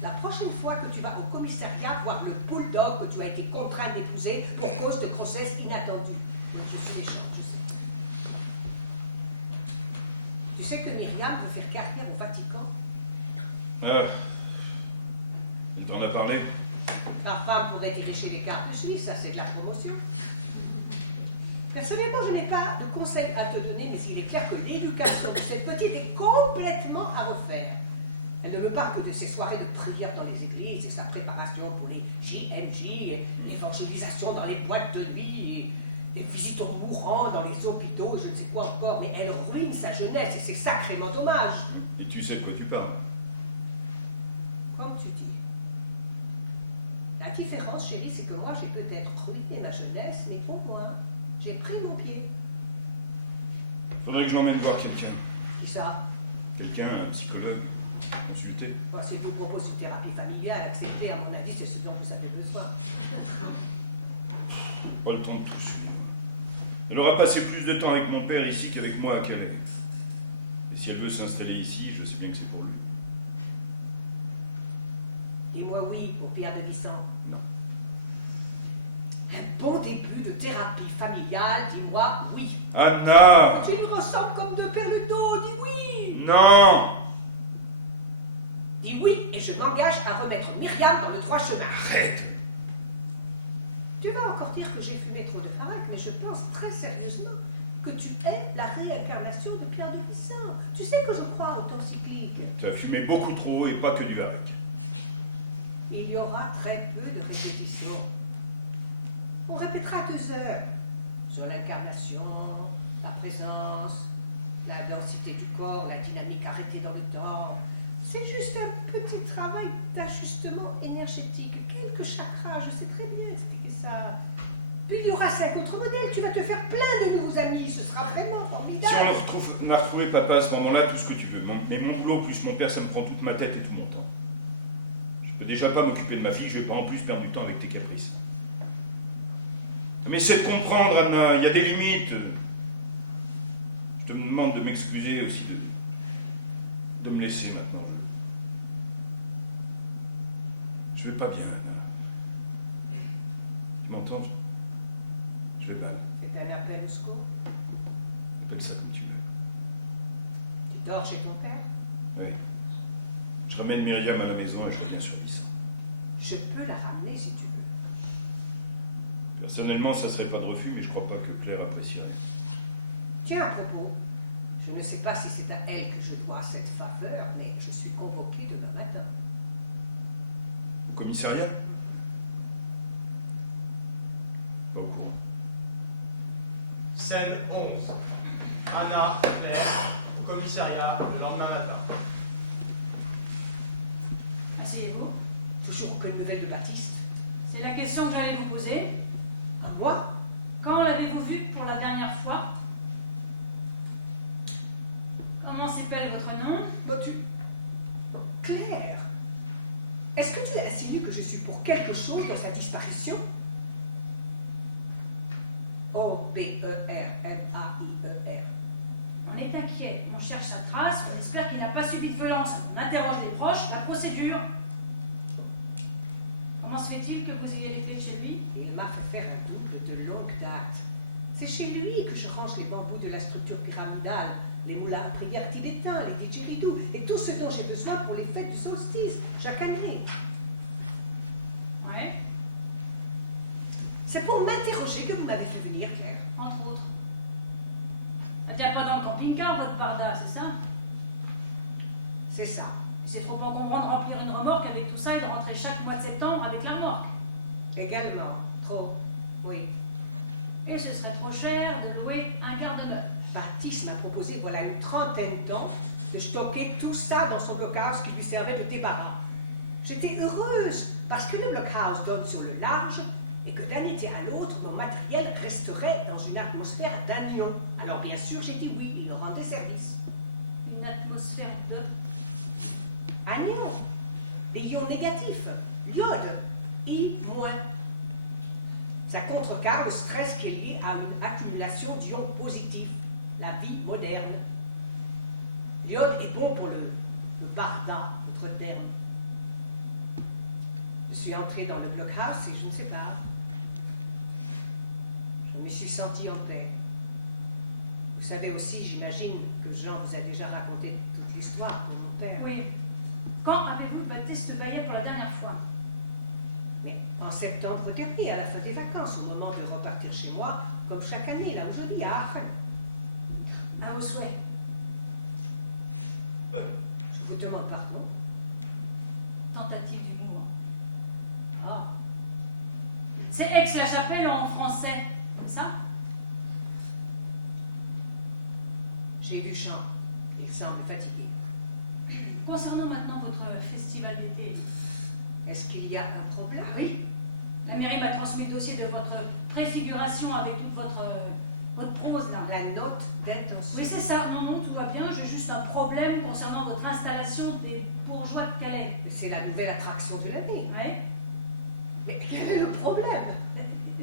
La prochaine fois que tu vas au commissariat voir le bulldog que tu as été contraint d'épouser pour cause de grossesse inattendue. Oui, je suis méchante, je sais. Tu sais que Myriam veut faire carrière au Vatican? Ah. Elle t'en a parlé? Ta femme pourrait diriger les cartes suisses, ça c'est de la promotion. Personnellement, je n'ai pas de conseils à te donner, mais il est clair que l'éducation de cette petite est complètement à refaire. Elle ne me parle que de ses soirées de prière dans les églises et sa préparation pour les JMJ, l'évangélisation dans les boîtes de nuit, et les visites aux mourants dans les hôpitaux, et je ne sais quoi encore, mais elle ruine sa jeunesse et c'est sacrément dommage. Et tu sais de quoi tu parles? Comme tu dis. La différence, chérie, c'est que moi, j'ai peut-être ruiné ma jeunesse, mais au moins, j'ai pris mon pied. Faudrait que je l'emmène voir quelqu'un. Qui ça? Quelqu'un, un psychologue. Consulter. Bon, si je vous propose une thérapie familiale, acceptée, à mon avis, c'est ce dont vous avez besoin. Pas le temps de tout suivre. Elle aura passé plus de temps avec mon père ici qu'avec moi à Calais. Et si elle veut s'installer ici, je sais bien que c'est pour lui. Dis-moi oui pour Pierre de Vissant. Non. Un bon début de thérapie familiale, dis-moi oui. Anna! Tu nous ressembles comme deux perlutos, dis oui. Non! Dis oui et je m'engage à remettre Myriam dans le droit chemin. Arrête! Tu vas encore dire que j'ai fumé trop de farac, mais je pense très sérieusement que tu es la réincarnation de Pierre de Vissant. Tu sais que je crois au temps cyclique. Tu as fumé beaucoup trop et pas que du varec. Il y aura très peu de répétitions. On répétera 2 heures sur l'incarnation, la présence, la densité du corps, la dynamique arrêtée dans le temps. C'est juste un petit travail d'ajustement énergétique. Quelques chakras, je sais très bien expliquer ça. Puis il y aura 5 autres modèles. Tu vas te faire plein de nouveaux amis. Ce sera vraiment formidable. Si on a retrouvé papa à ce moment-là, tout ce que tu veux. Mais mon boulot plus mon père, ça me prend toute ma tête et tout mon temps. Je Je peux déjà pas m'occuper de ma fille, je vais pas en plus perdre du temps avec tes caprices. Mais essaie de comprendre, Anna, il y a des limites. Je te demande de m'excuser aussi, de me laisser maintenant. Je vais pas bien, Anna. Tu m'entends? Je vais mal. C'est un appel au secours? Appelle ça comme tu veux. Tu dors chez ton père? Oui. Je ramène Myriam à la maison et je reviens sur Vissa. Je peux la ramener si tu veux. Personnellement, ça serait pas de refus, mais je crois pas que Claire apprécierait. Tiens, à propos, je ne sais pas si c'est à elle que je dois cette faveur, mais je suis convoquée demain matin. Au commissariat? Pas au courant. Scène 11. Anna, Claire, au commissariat le lendemain matin. Asseyez-vous. Toujours aucune nouvelle de Baptiste? C'est la question que j'allais vous poser. À moi? Quand l'avez-vous vu pour la dernière fois? Comment s'appelle votre nom? Claire, est-ce que tu insinues que je suis pour quelque chose dans sa disparition? O-B-E-R-M-A-I-E-R. On est inquiet, on cherche sa trace, on espère qu'il n'a pas subi de violence. On interroge les proches, la procédure. Comment se fait-il que vous ayez les clés de chez lui? Il m'a fait faire un double de longue date. C'est chez lui que je range les bambous de la structure pyramidale, les moulins à prière tibétains, les didgeridoo et tout ce dont j'ai besoin pour les fêtes du solstice, chaque année. Ouais, C'est pour m'interroger que vous m'avez fait venir, Claire. entre autres. Elle tient pas dans le camping-car, votre barda, c'est ça? C'est ça. C'est trop encombrant de remplir une remorque avec tout ça et de rentrer chaque mois de septembre avec la remorque. Également. Trop. Oui. Et ce serait trop cher de louer un garde-meuble. Baptiste m'a proposé, voilà une trentaine d'ans, de stocker tout ça dans son blockhouse qui lui servait de débarras. J'étais heureuse parce que le blockhouse donne sur le large et que d'un été à l'autre, mon matériel resterait dans une atmosphère d'anion. Alors bien sûr, j'ai dit oui, il rendait service. Une atmosphère de... Anion, des ions négatifs, l'iode, I-. Ça contrecarre le stress qui est lié à une accumulation d'ions positifs, la vie moderne. L'iode est bon pour le barda, votre terme. Je suis entrée dans le blockhouse et je ne sais pas. Je me suis sentie en paix. Vous savez aussi, j'imagine, que Jean vous a déjà raconté toute l'histoire pour mon père. Oui. Quand avez-vous Baptiste Bayet pour la dernière fois? Mais en septembre dernier, à la fin des vacances, au moment de repartir chez moi, comme chaque année, là où je vis, à Aachen. À vos souhaits. Je vous demande pardon. Tentative d'humour. Ah, C'est Aix-la-Chapelle en français, c'est ça? j'ai vu Jean. Il semble fatigué. Concernant maintenant votre festival d'été. Est-ce qu'il y a un problème? Ah oui. La mairie m'a transmis le dossier de votre préfiguration avec toute votre prose là. La note d'intention. Oui, c'est ça. Non, non, tout va bien. J'ai juste un problème concernant votre installation des bourgeois de Calais. C'est la nouvelle attraction de l'année. Ouais. Mais quel est le problème?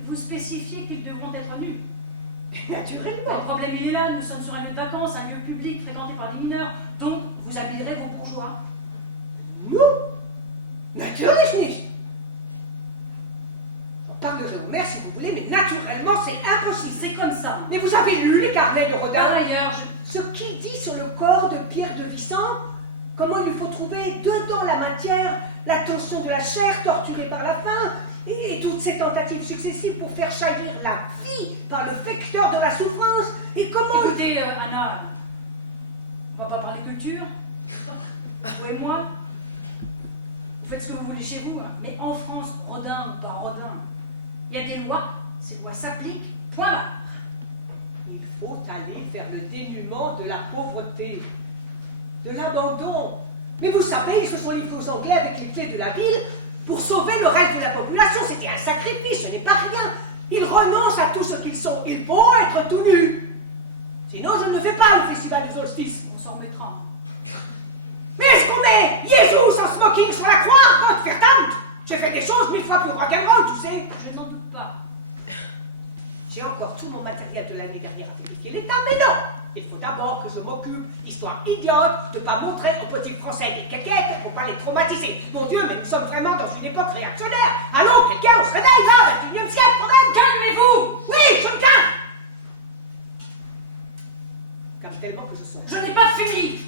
Vous spécifiez qu'ils devront être nus. Naturellement. Le problème, il est là. Nous sommes sur un lieu de vacances, un lieu public fréquenté par des mineurs. Donc, vous habillerez vos bourgeois. Nous? Natürlich nicht. On parlerait au maire si vous voulez, mais naturellement, c'est impossible. C'est comme ça. Mais vous avez lu les carnets de Par Rodin? ailleurs, Ce qu'il dit sur le corps de Pierre de Vissant, comment il lui faut trouver dedans la matière, la tension de la chair torturée par la faim, et toutes ces tentatives successives pour faire jaillir la vie par le vecteur de la souffrance, et comment... Écoutez, Anna, on va pas parler culture. Vous et moi, vous faites ce que vous voulez chez vous, hein. Mais en France, Rodin ou pas Rodin, il y a des lois, ces lois s'appliquent, point barre. Il faut aller vers le dénuement de la pauvreté, de l'abandon. Mais vous savez, ils se sont livrés aux Anglais avec les clés de la ville pour sauver le reste de la population. C'était un sacrifice, ce n'est pas rien. Ils renoncent à tout ce qu'ils sont. Il faut être tout nus. Sinon, je ne fais pas le festival du solstice. On s'en remettra. Mais est-ce qu'on est Jésus en smoking sur la croix, Gott verdammt? J'ai fait des choses 1000 fois plus rock'n'roll, tu sais. Je n'en doute pas. J'ai encore tout mon matériel de l'année dernière à vérifier l'état, mais non. Il faut d'abord que je m'occupe, histoire idiote, de pas montrer aux petits Français des caquettes pour pas les traumatiser. Mon Dieu, mais nous sommes vraiment dans une époque réactionnaire. Allô, quelqu'un, on se réveille là, 21e siècle quand même. Calmez-vous! Oui, je me calme. Calme tellement que je sors. Je n'ai pas fini!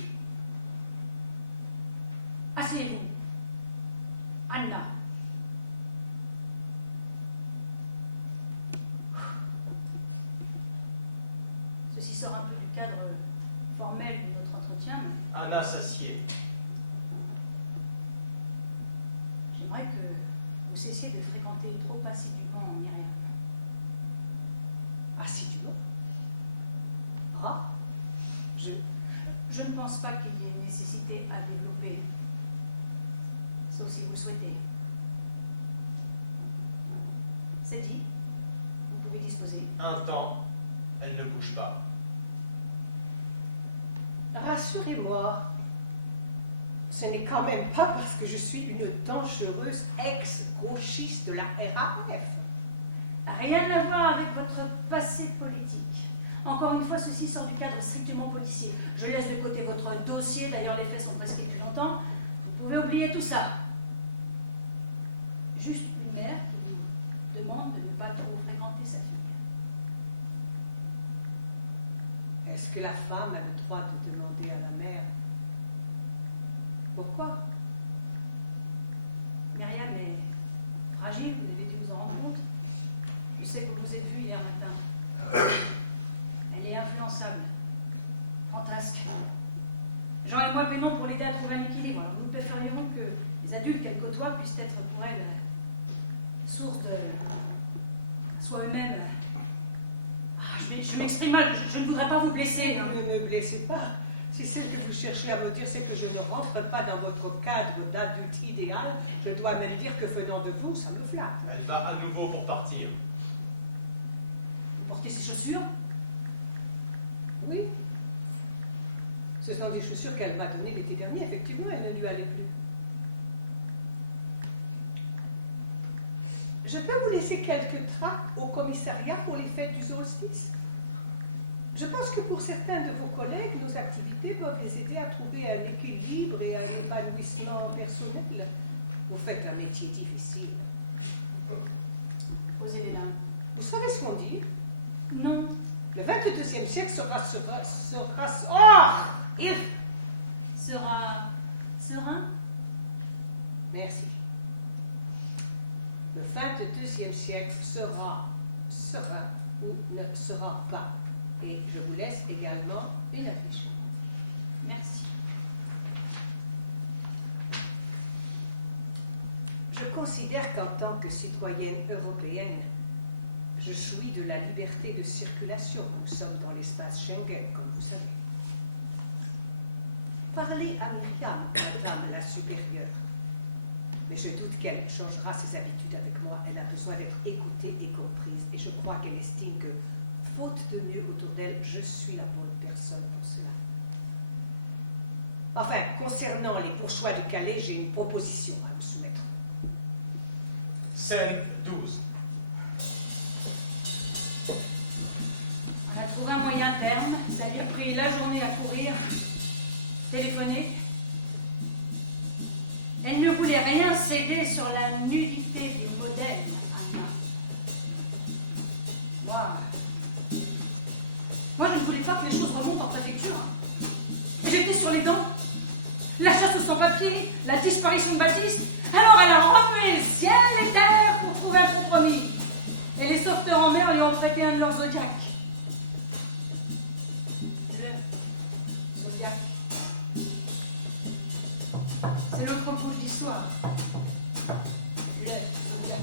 Asseyez-vous. Anna. Ceci sort un peu du cadre formel de notre entretien, mais Anna s'assied. j'aimerais que vous cessiez de fréquenter trop assidûment Myriam. Assidûment. Ah, Je ne pense pas qu'il y ait nécessité à développer, sauf si vous le souhaitez. C'est dit, vous pouvez disposer. Un temps, elle ne bouge pas. rassurez-moi, ce n'est quand même pas parce que je suis une dangereuse ex-gauchiste de la RAF. Rien à voir avec votre passé politique. Encore une fois, ceci sort du cadre strictement policier. Je laisse de côté votre dossier, d'ailleurs les faits sont prescrits depuis longtemps. Vous pouvez oublier tout ça. Juste une mère qui vous demande de ne pas trop fréquenter sa fille. Est-ce que la femme a le droit de demander à la mère pourquoi? Myriam est fragile, vous avez dû vous en rendre compte. Je sais que vous vous êtes vu hier matin. Elle est influençable, fantasque. Jean et moi peinons pour l'aider à trouver un équilibre. Alors nous préférions que les adultes qu'elle côtoie puissent être pour elle source de... soit eux-mêmes... je m'exprime mal, je ne voudrais pas vous blesser. Non. Ne me blessez pas. Si c'est ce que vous cherchez à me dire, c'est que je ne rentre pas dans votre cadre d'adulte idéal. Je dois même dire que venant de vous, ça me flatte. Elle va à nouveau pour partir. Vous portez ses chaussures? Oui. Ce sont des chaussures qu'elle m'a données l'été dernier. Effectivement, elles ne lui allaient plus. Je peux vous laisser quelques tracts au commissariat pour les fêtes du solstice? Je pense que pour certains de vos collègues, nos activités peuvent les aider à trouver un équilibre et un épanouissement personnel. Vous faites un métier difficile. Posez les mains. Vous savez ce qu'on dit? Non. Le 22e siècle sera oh! Il... Sera... serein? Merci. Le 22e siècle sera serein ou ne sera pas. Et je vous laisse également une affiche. Merci. Je considère qu'en tant que citoyenne européenne, je jouis de la liberté de circulation. Nous sommes dans l'espace Schengen, comme vous savez. Parlez à Myriam, madame la supérieure. Mais je doute qu'elle changera ses habitudes avec moi. Elle a besoin d'être écoutée et comprise. Et je crois qu'elle estime que, faute de mieux autour d'elle, je suis la bonne personne pour cela. Enfin, concernant les bourgeois de Calais, j'ai une proposition à vous soumettre. Scène 12. On a trouvé un moyen terme. Ça lui a pris la journée à courir, téléphoner. Elle ne voulait rien céder sur la nudité du modèle, Anna. Moi, je ne voulais pas que les choses remontent en préfecture. J'étais sur les dents. La chasse aux sans-papiers, la disparition de Baptiste. Alors elle a remué ciel et terre pour trouver un compromis. Et les sauveteurs en mer lui ont prêté un de leurs zodiacs. Le zodiac. C'est l'autre bout de l'histoire. Le zodiac.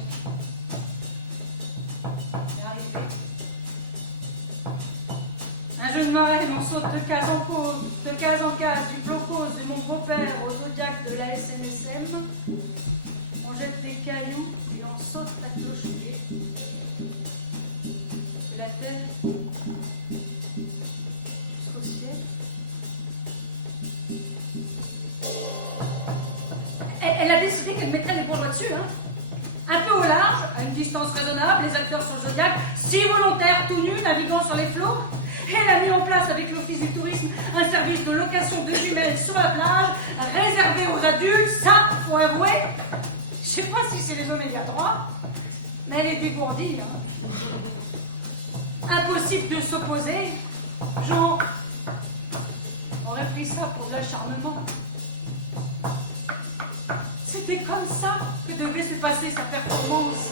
C'est arrivé. Un jeune marin m'en saute de case en cause, de case en case, du blocos de mon beau-père au zodiac de la SNSM. On jette des cailloux et on saute à cloche-pied. De la terre jusqu'au ciel. décidé qu'elle mettrait les bourgeois dessus, hein. Un peu au large, à une distance raisonnable, les acteurs sur Zodiac, 6 volontaires tout nus naviguant sur les flots. Elle a mis en place avec l'Office du tourisme un service de location de jumelles sur la plage, réservé aux adultes, ça, faut avouer. Je sais pas si c'est les oméga 3, mais elle est dégourdie, hein. Impossible de s'opposer. Genre, on aurait pris ça pour de l'acharnement. C'était comme ça que devait se passer sa performance.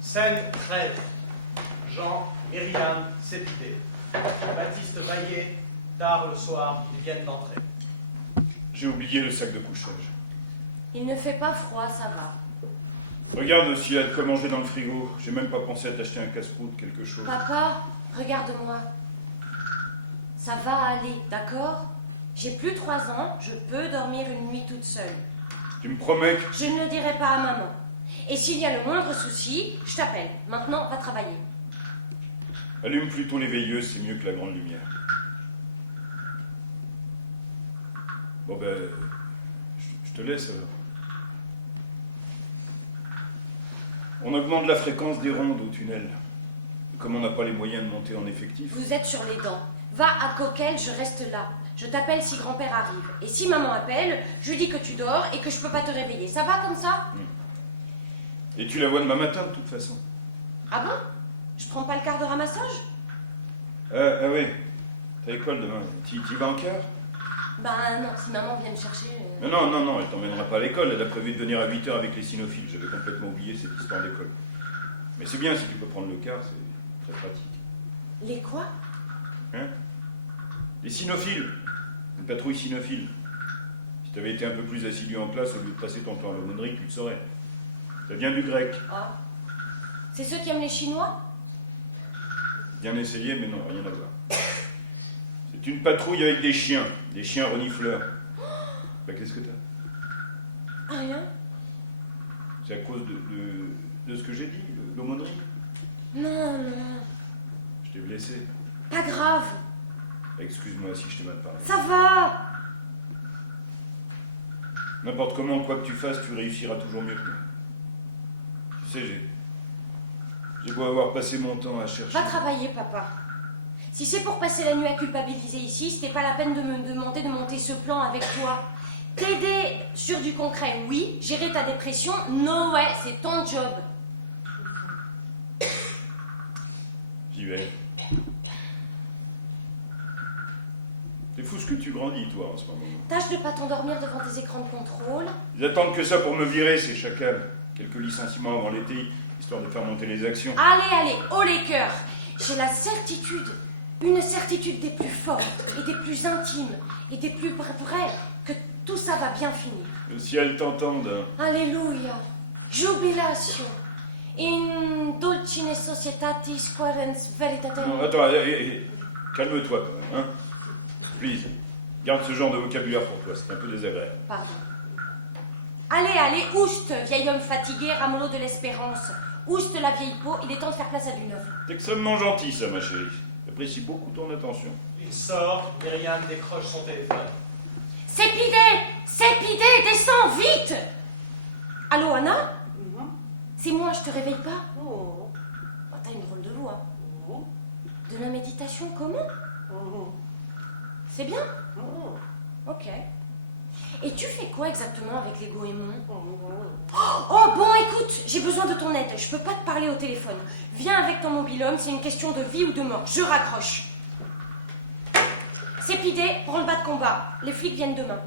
Scène 13. Jean, Myriam, Sépidé. Baptiste Baillet, tard le soir, ils viennent d'entrer. J'ai oublié le sac de couchage. Il ne fait pas froid, ça va. Regarde s'il y a de quoi manger dans le frigo. J'ai même pas pensé à t'acheter un casse-croûte, quelque chose. Papa, regarde-moi. Ça va aller, d'accord? J'ai plus 3 ans, je peux dormir une nuit toute seule. Tu me promets que... Je ne le dirai pas à maman. Et s'il y a le moindre souci, je t'appelle. Maintenant, va travailler. Allume plutôt les veilleuses, c'est mieux que la grande lumière. Bon ben... je te laisse alors. On augmente la fréquence des rondes au tunnel. Comme on n'a pas les moyens de monter en effectif... Vous êtes sur les dents. Va à Coquel, je reste là. Je t'appelle si grand-père arrive. Et si maman appelle, je lui dis que tu dors et que je peux pas te réveiller. Ça va comme ça? Et tu la vois demain matin, de toute façon. Ah bon? Je prends pas le quart de ramassage? Ah oui, t'as école demain. Tu vas en cœur? Ben non, si maman vient me chercher... Non, elle t'emmènera pas à l'école. Elle a prévu de venir à 8h avec les cynophiles. J'avais complètement oublié cette histoire d'école. Mais c'est bien si tu peux prendre le quart, c'est très pratique. Les quoi? Hein? Les cynophiles. Une patrouille cynophile. Si t'avais été un peu plus assidu en classe, au lieu de passer ton temps à l'aumônerie, tu le saurais. Ça vient du grec. Ah. C'est ceux qui aiment les Chinois? Bien essayé, mais non, rien à voir. C'est une patrouille avec des chiens renifleurs. Bah, qu'est-ce que t'as? Rien. C'est à cause de ce que j'ai dit, l'aumônerie. Non. Je t'ai blessé. Pas grave. Excuse-moi si je t'ai mal parlé. Ça va. N'importe comment, quoi que tu fasses, tu réussiras toujours mieux que moi. Tu sais, j'ai beau avoir passé mon temps à chercher... Va travailler, papa. Si c'est pour passer la nuit à culpabiliser ici, c'était pas la peine de me demander de monter ce plan avec toi. T'aider sur du concret, oui. Gérer ta dépression, no way, c'est ton job. J'y vais. C'est fou ce que tu grandis, toi, en ce moment. Tâche de pas t'endormir devant tes écrans de contrôle. Ils attendent que ça pour me virer, ces chacals. Quelques licenciements avant l'été, histoire de faire monter les actions. Allez, haut les cœurs. J'ai la certitude, une certitude des plus fortes et des plus intimes et des plus vraies, que tout ça va bien finir. Le ciel t'entende. Alléluia. Jubilatio. In dulcine societatis querens veritatem. Non, attends, calme-toi quand même, hein. Please, garde ce genre de vocabulaire pour toi, c'est un peu désagréable. Pardon. Allez, ouste, vieil homme fatigué, ramelot de l'espérance. Ouste la vieille peau, il est temps de faire place à du neuf. C'est extrêmement gentil, ça, ma chérie. J'apprécie beaucoup ton attention. Il sort, Myriam décroche son téléphone. Sépidé, descends, vite. Allô, Anna? Mhm. C'est moi, je te réveille pas? Oh. Oh, t'as une drôle de voix. Oh. De la méditation, comment? Oh. C'est bien? Oh. Ok. Et tu fais quoi exactement avec les goémons? Oh. Oh bon, écoute, j'ai besoin de ton aide. Je peux pas te parler au téléphone. Viens avec ton mobil-homme, c'est une question de vie ou de mort. Je raccroche. Sépidé, prends le bas de combat. Les flics viennent demain.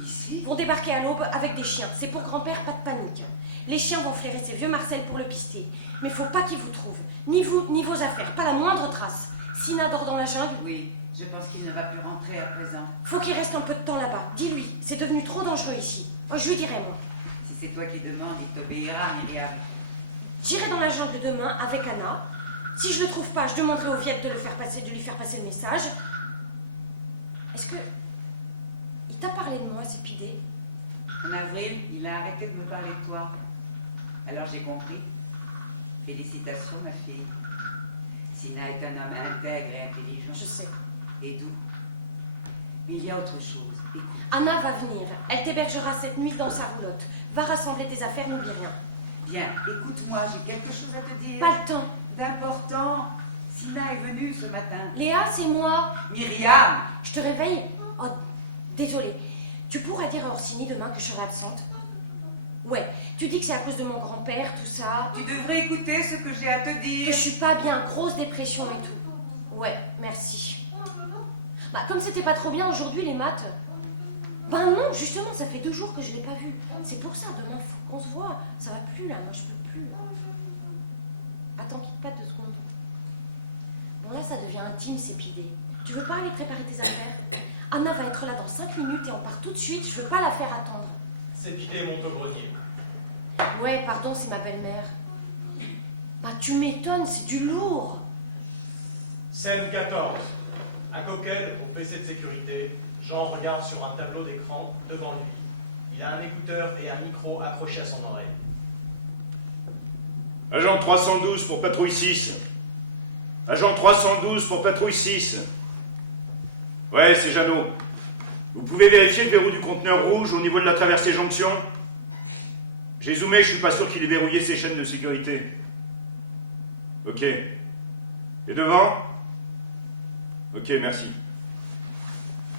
Ici? Vont débarquer à l'aube avec des chiens. C'est pour grand-père, pas de panique. Les chiens vont flairer ces vieux Marcel pour le pister. Mais faut pas qu'ils vous trouvent. Ni vous, ni vos affaires. Pas la moindre trace. Sina dort dans la jungle. Oui, je pense qu'il ne va plus rentrer à présent. Faut qu'il reste un peu de temps là-bas. Dis-lui, c'est devenu trop dangereux ici. Oh, je lui dirai, moi. Si c'est toi qui demandes, il t'obéira, Myriam. J'irai dans la jungle demain avec Anna. Si je le trouve pas, je demanderai au Viet de lui faire passer le message. Est-ce que... Il t'a parlé de moi, Sépidé? En avril, il a arrêté de me parler de toi. Alors j'ai compris. Félicitations, ma fille. Sina est un homme intègre et intelligent. Je sais. Et doux. Mais il y a autre chose. Écoute. Anna va venir. Elle t'hébergera cette nuit dans sa roulotte. Va rassembler tes affaires, n'oublie rien. Bien, écoute-moi, j'ai quelque chose à te dire. Pas le temps. D'important. Sina est venue ce matin. Léa, c'est moi. Myriam! Je te réveille. Oh, désolée. Tu pourras dire à Orsini demain que je serai absente? Ouais, tu dis que c'est à cause de mon grand-père, tout ça. Tu devrais écouter ce que j'ai à te Que dire. je suis pas bien, grosse dépression et tout. Ouais, merci. Bah, comme c'était pas trop bien aujourd'hui, les maths. Ben non, justement, ça fait 2 jours que je l'ai pas vu. C'est pour ça, demain, faut qu'on se voit. Ça va plus, là, moi, je peux plus. Attends, quitte pas 2 secondes. Bon, là, ça devient intime, ces pidés. Tu veux pas aller préparer tes affaires? Anna va être là dans 5 minutes et on part tout de suite. Je veux pas la faire attendre. Sépidé monte au grenier. Ouais, pardon, c'est ma belle-mère. Bah, tu m'étonnes, c'est du lourd. Scène 14. À Coquel, au PC de sécurité, Jean regarde sur un tableau d'écran devant lui. Il a un écouteur et un micro accroché à son oreille. Agent 312 pour patrouille 6. Agent 312 pour patrouille 6. Ouais, c'est Jeannot. Vous pouvez vérifier le verrou du conteneur rouge au niveau de la traversée jonction? J'ai zoomé, je suis pas sûr qu'il ait verrouillé ses chaînes de sécurité. Ok. Et devant? Ok, merci.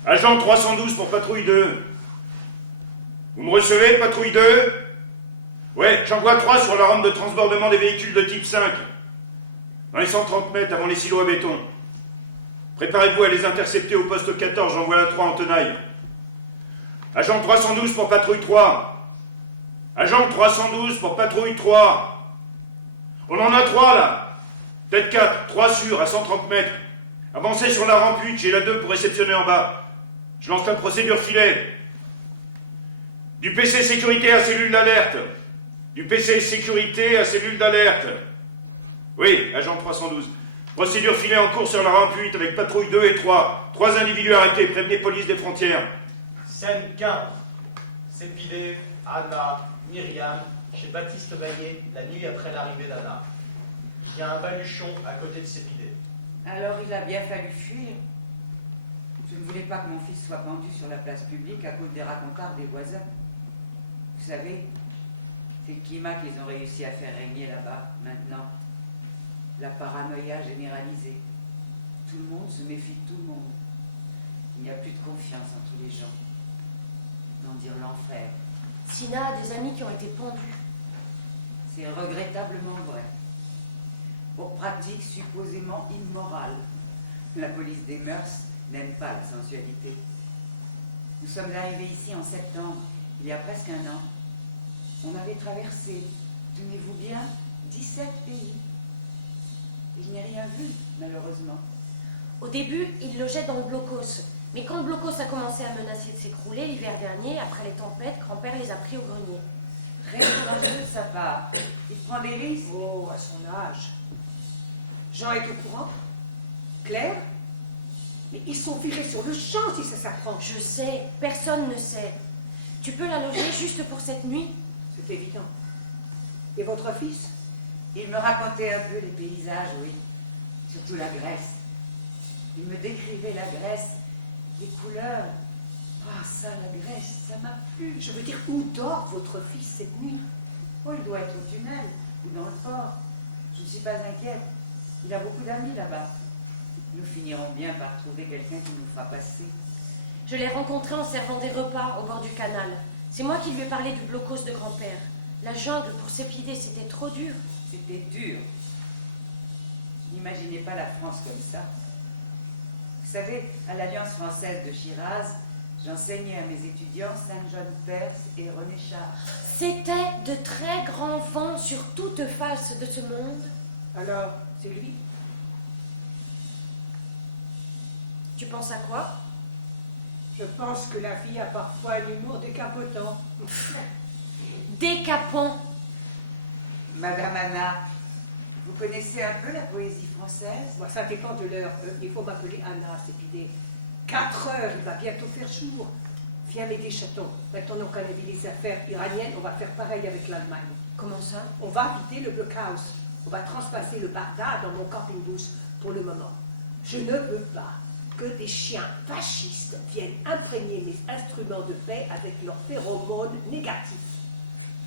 Agent 312 pour patrouille 2. Vous me recevez, patrouille 2? Ouais, j'envoie 3 sur la rampe de transbordement des véhicules de type 5. Dans les 130 mètres avant les silos à béton. Préparez-vous à les intercepter au poste 14, j'envoie la 3 en tenaille. Agent 312 pour patrouille 3. Agent 312 pour patrouille 3. On en a 3 là. Peut-être 4, 3 sûrs à 130 mètres. Avancez sur la rampe 8, j'ai la 2 pour réceptionner en bas. Je lance la procédure filet. Du PC sécurité à cellule d'alerte. Du PC sécurité à cellule d'alerte. Oui, agent 312. Procédure filet en cours sur la rampe 8 avec patrouille 2 et 3. 3 individus arrêtés, prévenez police des frontières. Scène 15. Sépidé, Anna, Myriam, chez Baptiste Baillet, la nuit après l'arrivée d'Anna. Il y a un baluchon à côté de Sépidé. Alors il a bien fallu fuir. Je ne voulais pas que mon fils soit pendu sur la place publique à cause des racontards des voisins. Vous savez, c'est le climat qu'ils ont réussi à faire régner là-bas, maintenant. La paranoïa généralisée. Tout le monde se méfie de tout le monde. Il n'y a plus de confiance entre les gens. N'en dire l'enfer. Sina a des amis qui ont été pendus. C'est regrettablement vrai. Pour pratique supposément immorale. La police des mœurs n'aime pas la sensualité. Nous sommes arrivés ici en septembre, il y a presque 1 an. On avait traversé, tenez-vous bien, 17 pays. Et je n'ai rien vu, malheureusement. Au début, ils logeaient dans le blocos. Mais quand le blocos a commencé à menacer de s'écrouler l'hiver dernier, après les tempêtes, grand-père les a pris au grenier. Très courageux de sa part. Il prend des risques. Oh, à son âge. Jean est au courant? Claire? Mais ils sont virés sur le champ si ça s'apprend. Je sais, personne ne sait. Tu peux la loger juste pour cette nuit? C'est évident. Et votre fils? Il me racontait un peu les paysages, oui. Surtout la Grèce. Il me décrivait la Grèce, les couleurs. Ah, ça, la Grèce, ça m'a plu. Je veux dire, où dort votre fils cette nuit? Oh, il doit être au tunnel ou dans le port. Je ne suis pas inquiète. Il a beaucoup d'amis là-bas. Nous finirons bien par trouver quelqu'un qui nous fera passer. Je l'ai rencontré en servant des repas au bord du canal. C'est moi qui lui ai parlé du blocos de grand-père. La jungle pour s'épider, c'était trop dur. C'était dur. Je n'imaginais pas la France comme ça. Vous savez, à l'Alliance française de Shiraz, j'enseignais à mes étudiants Saint-John Perse et René Char. C'était de très grands vents sur toute face de ce monde. Alors, c'est lui? Tu penses à quoi? Je pense que la vie a parfois un humour décapotant. Décapant. Madame Anna, vous connaissez un peu la poésie française? Moi, ça dépend de l'heure. Il faut m'appeler Anna, c'est idée. 4 heures, il va bientôt faire jour. Viens m'aider, chaton. Maintenant qu'on a vu les affaires iraniennes, on va faire pareil avec l'Allemagne. Comment ça? On va quitter le blockhouse. On va transpasser le Bagdad dans mon camping-douce pour le moment. Je ne veux pas que des chiens fascistes viennent imprégner mes instruments de paix avec leurs phéromones négatifs.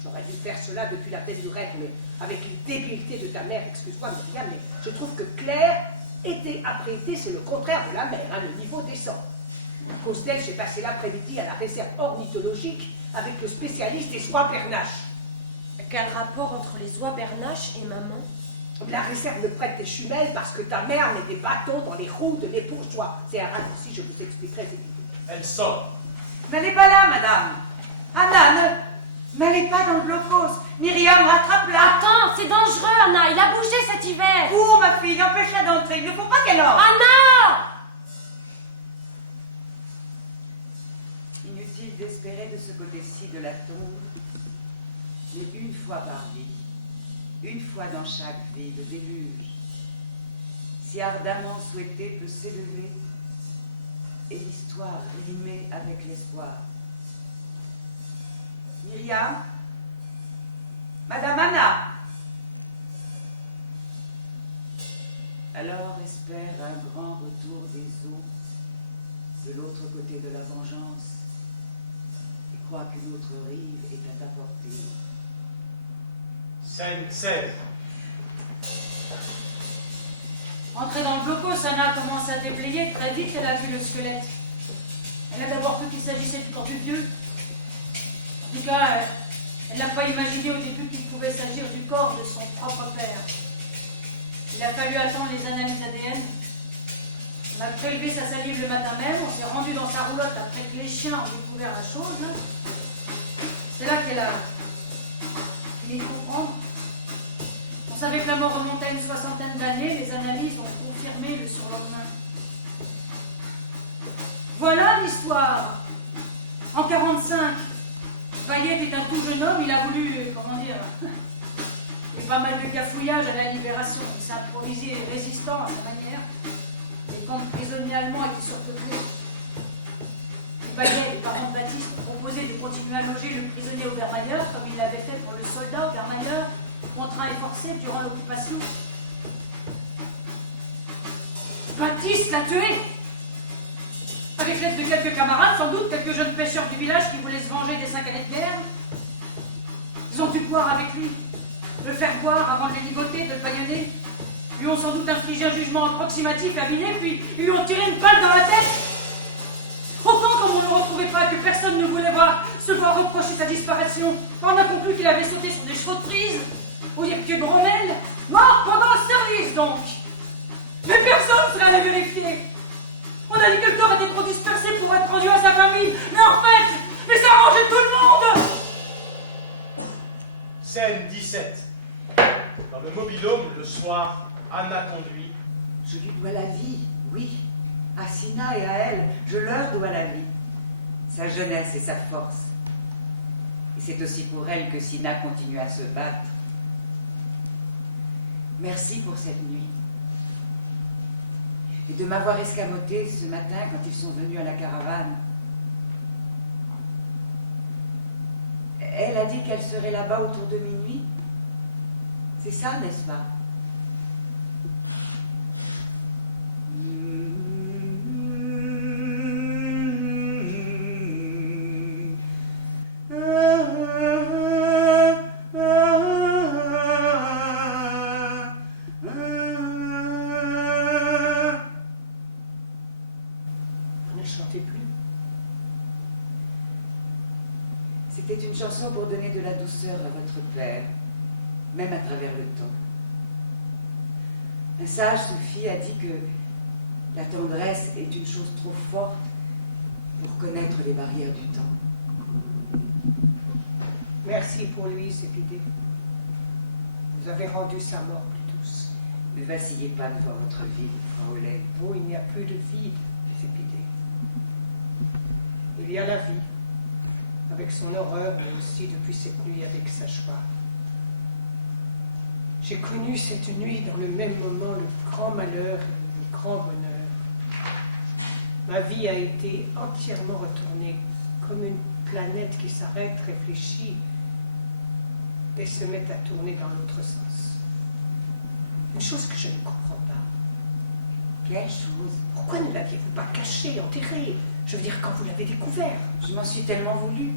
J'aurais dû faire cela depuis la peine du rêve, mais avec une débilité de ta mère, excuse-moi Myriam, mais je trouve que Claire, été après été, c'est le contraire de la mère, hein, le niveau descend. À cause d'elle, j'ai passé l'après-midi à la réserve ornithologique avec le spécialiste des oies bernaches. Quel rapport entre les oies bernaches et maman? La réserve me prête des jumelles parce que ta mère met des bâtons dans les roues de mes bourgeois. C'est un raccourci, je vous expliquerai cette idée. Elle sort. Mais elle n'est pas là, madame. Anna, mais elle n'est pas dans le blocos. Myriam, rattrape-la. Attends, c'est dangereux, Anna. Il a bougé cet hiver. Oh, ma fille, empêche-la d'entrer. Il ne faut pas qu'elle entre. Anna! Inutile d'espérer de ce côté-ci de la tombe, mais une fois par vie, une fois dans chaque vie, le déluge, si ardemment souhaité, peut s'élever et l'histoire rimer avec l'espoir. Myriam, Madame Anna. Alors espère un grand retour des eaux de l'autre côté de la vengeance et crois qu'une autre rive est à ta portée. Scène 16. Entrée dans le blocos, Anna commence à déblayer. Très vite, elle a vu le squelette. Elle a d'abord cru qu'il s'agissait du corps du vieux. En tout cas, elle n'a pas imaginé au début qu'il pouvait s'agir du corps de son propre père. Il a fallu attendre les analyses ADN. On a prélevé sa salive le matin même, on s'est rendu dans sa roulotte après que les chiens ont découvert la chose. C'est là qu'elle a fini de comprendre. On savait que la mort remontait à une 60aine d'années, les analyses ont confirmé le surlendemain. Voilà l'histoire. En 1945, Bayet est un tout jeune homme, il a voulu, comment dire, il y a pas mal de cafouillage à la libération. Il s'est improvisé résistant à sa manière. Les camps de prisonniers allemands étaient surpeuplés. Bayet, les parents de Baptiste, ont proposé de continuer à loger le prisonnier Obermeier, comme il l'avait fait pour le soldat Obermeier, contraint et forcé durant l'occupation. Baptiste l'a tué! Avec l'aide de quelques camarades, sans doute, quelques jeunes pêcheurs du village qui voulaient se venger des 5 années de guerre. Ils ont dû boire avec lui, le faire boire avant de le ligoter, de le baïonner. Lui ont sans doute infligé un jugement approximatif et aviné, puis ils lui ont tiré une balle dans la tête. Autant comme on ne le retrouvait pas, que personne ne voulait se voir reprocher sa disparition, on a conclu qu'il avait sauté sur des chevaux de prise, ou des pieds de Rommel, mort pendant le service donc. Mais personne ne serait allé vérifier. On a dit que le corps était trop dispersé pour être rendu à sa famille, mais en fait, ça arrangeait tout le monde. Scène 17. Dans le mobil-home, le soir, Anna conduit. Je lui dois la vie, oui. À Sina et à elle, je leur dois la vie. Sa jeunesse et sa force. Et c'est aussi pour elle que Sina continue à se battre. Merci pour cette nuit. Et de m'avoir escamoté ce matin quand ils sont venus à la caravane. Elle a dit qu'elle serait là-bas autour de minuit. C'est ça, n'est-ce pas? C'était une chanson pour donner de la douceur à votre père, même à travers le temps. Un sage soufi a dit que la tendresse est une chose trop forte pour connaître les barrières du temps. Merci pour lui, Sépidé. Vous avez rendu sa mort plus douce. Ne vacillez pas devant votre vide, Frau Olay. Oh, il n'y a plus de vide, Sépidé. Il y a la vie, avec son horreur, mais aussi depuis cette nuit avec sa joie. J'ai connu cette nuit dans le même moment le grand malheur et le grand bonheur. Ma vie a été entièrement retournée, comme une planète qui s'arrête, réfléchit et se met à tourner dans l'autre sens. Une chose que je ne comprends pas. Quelle chose? Pourquoi ne l'aviez-vous pas caché, enterré? Je veux dire, quand vous l'avez découvert. Je m'en suis tellement voulu.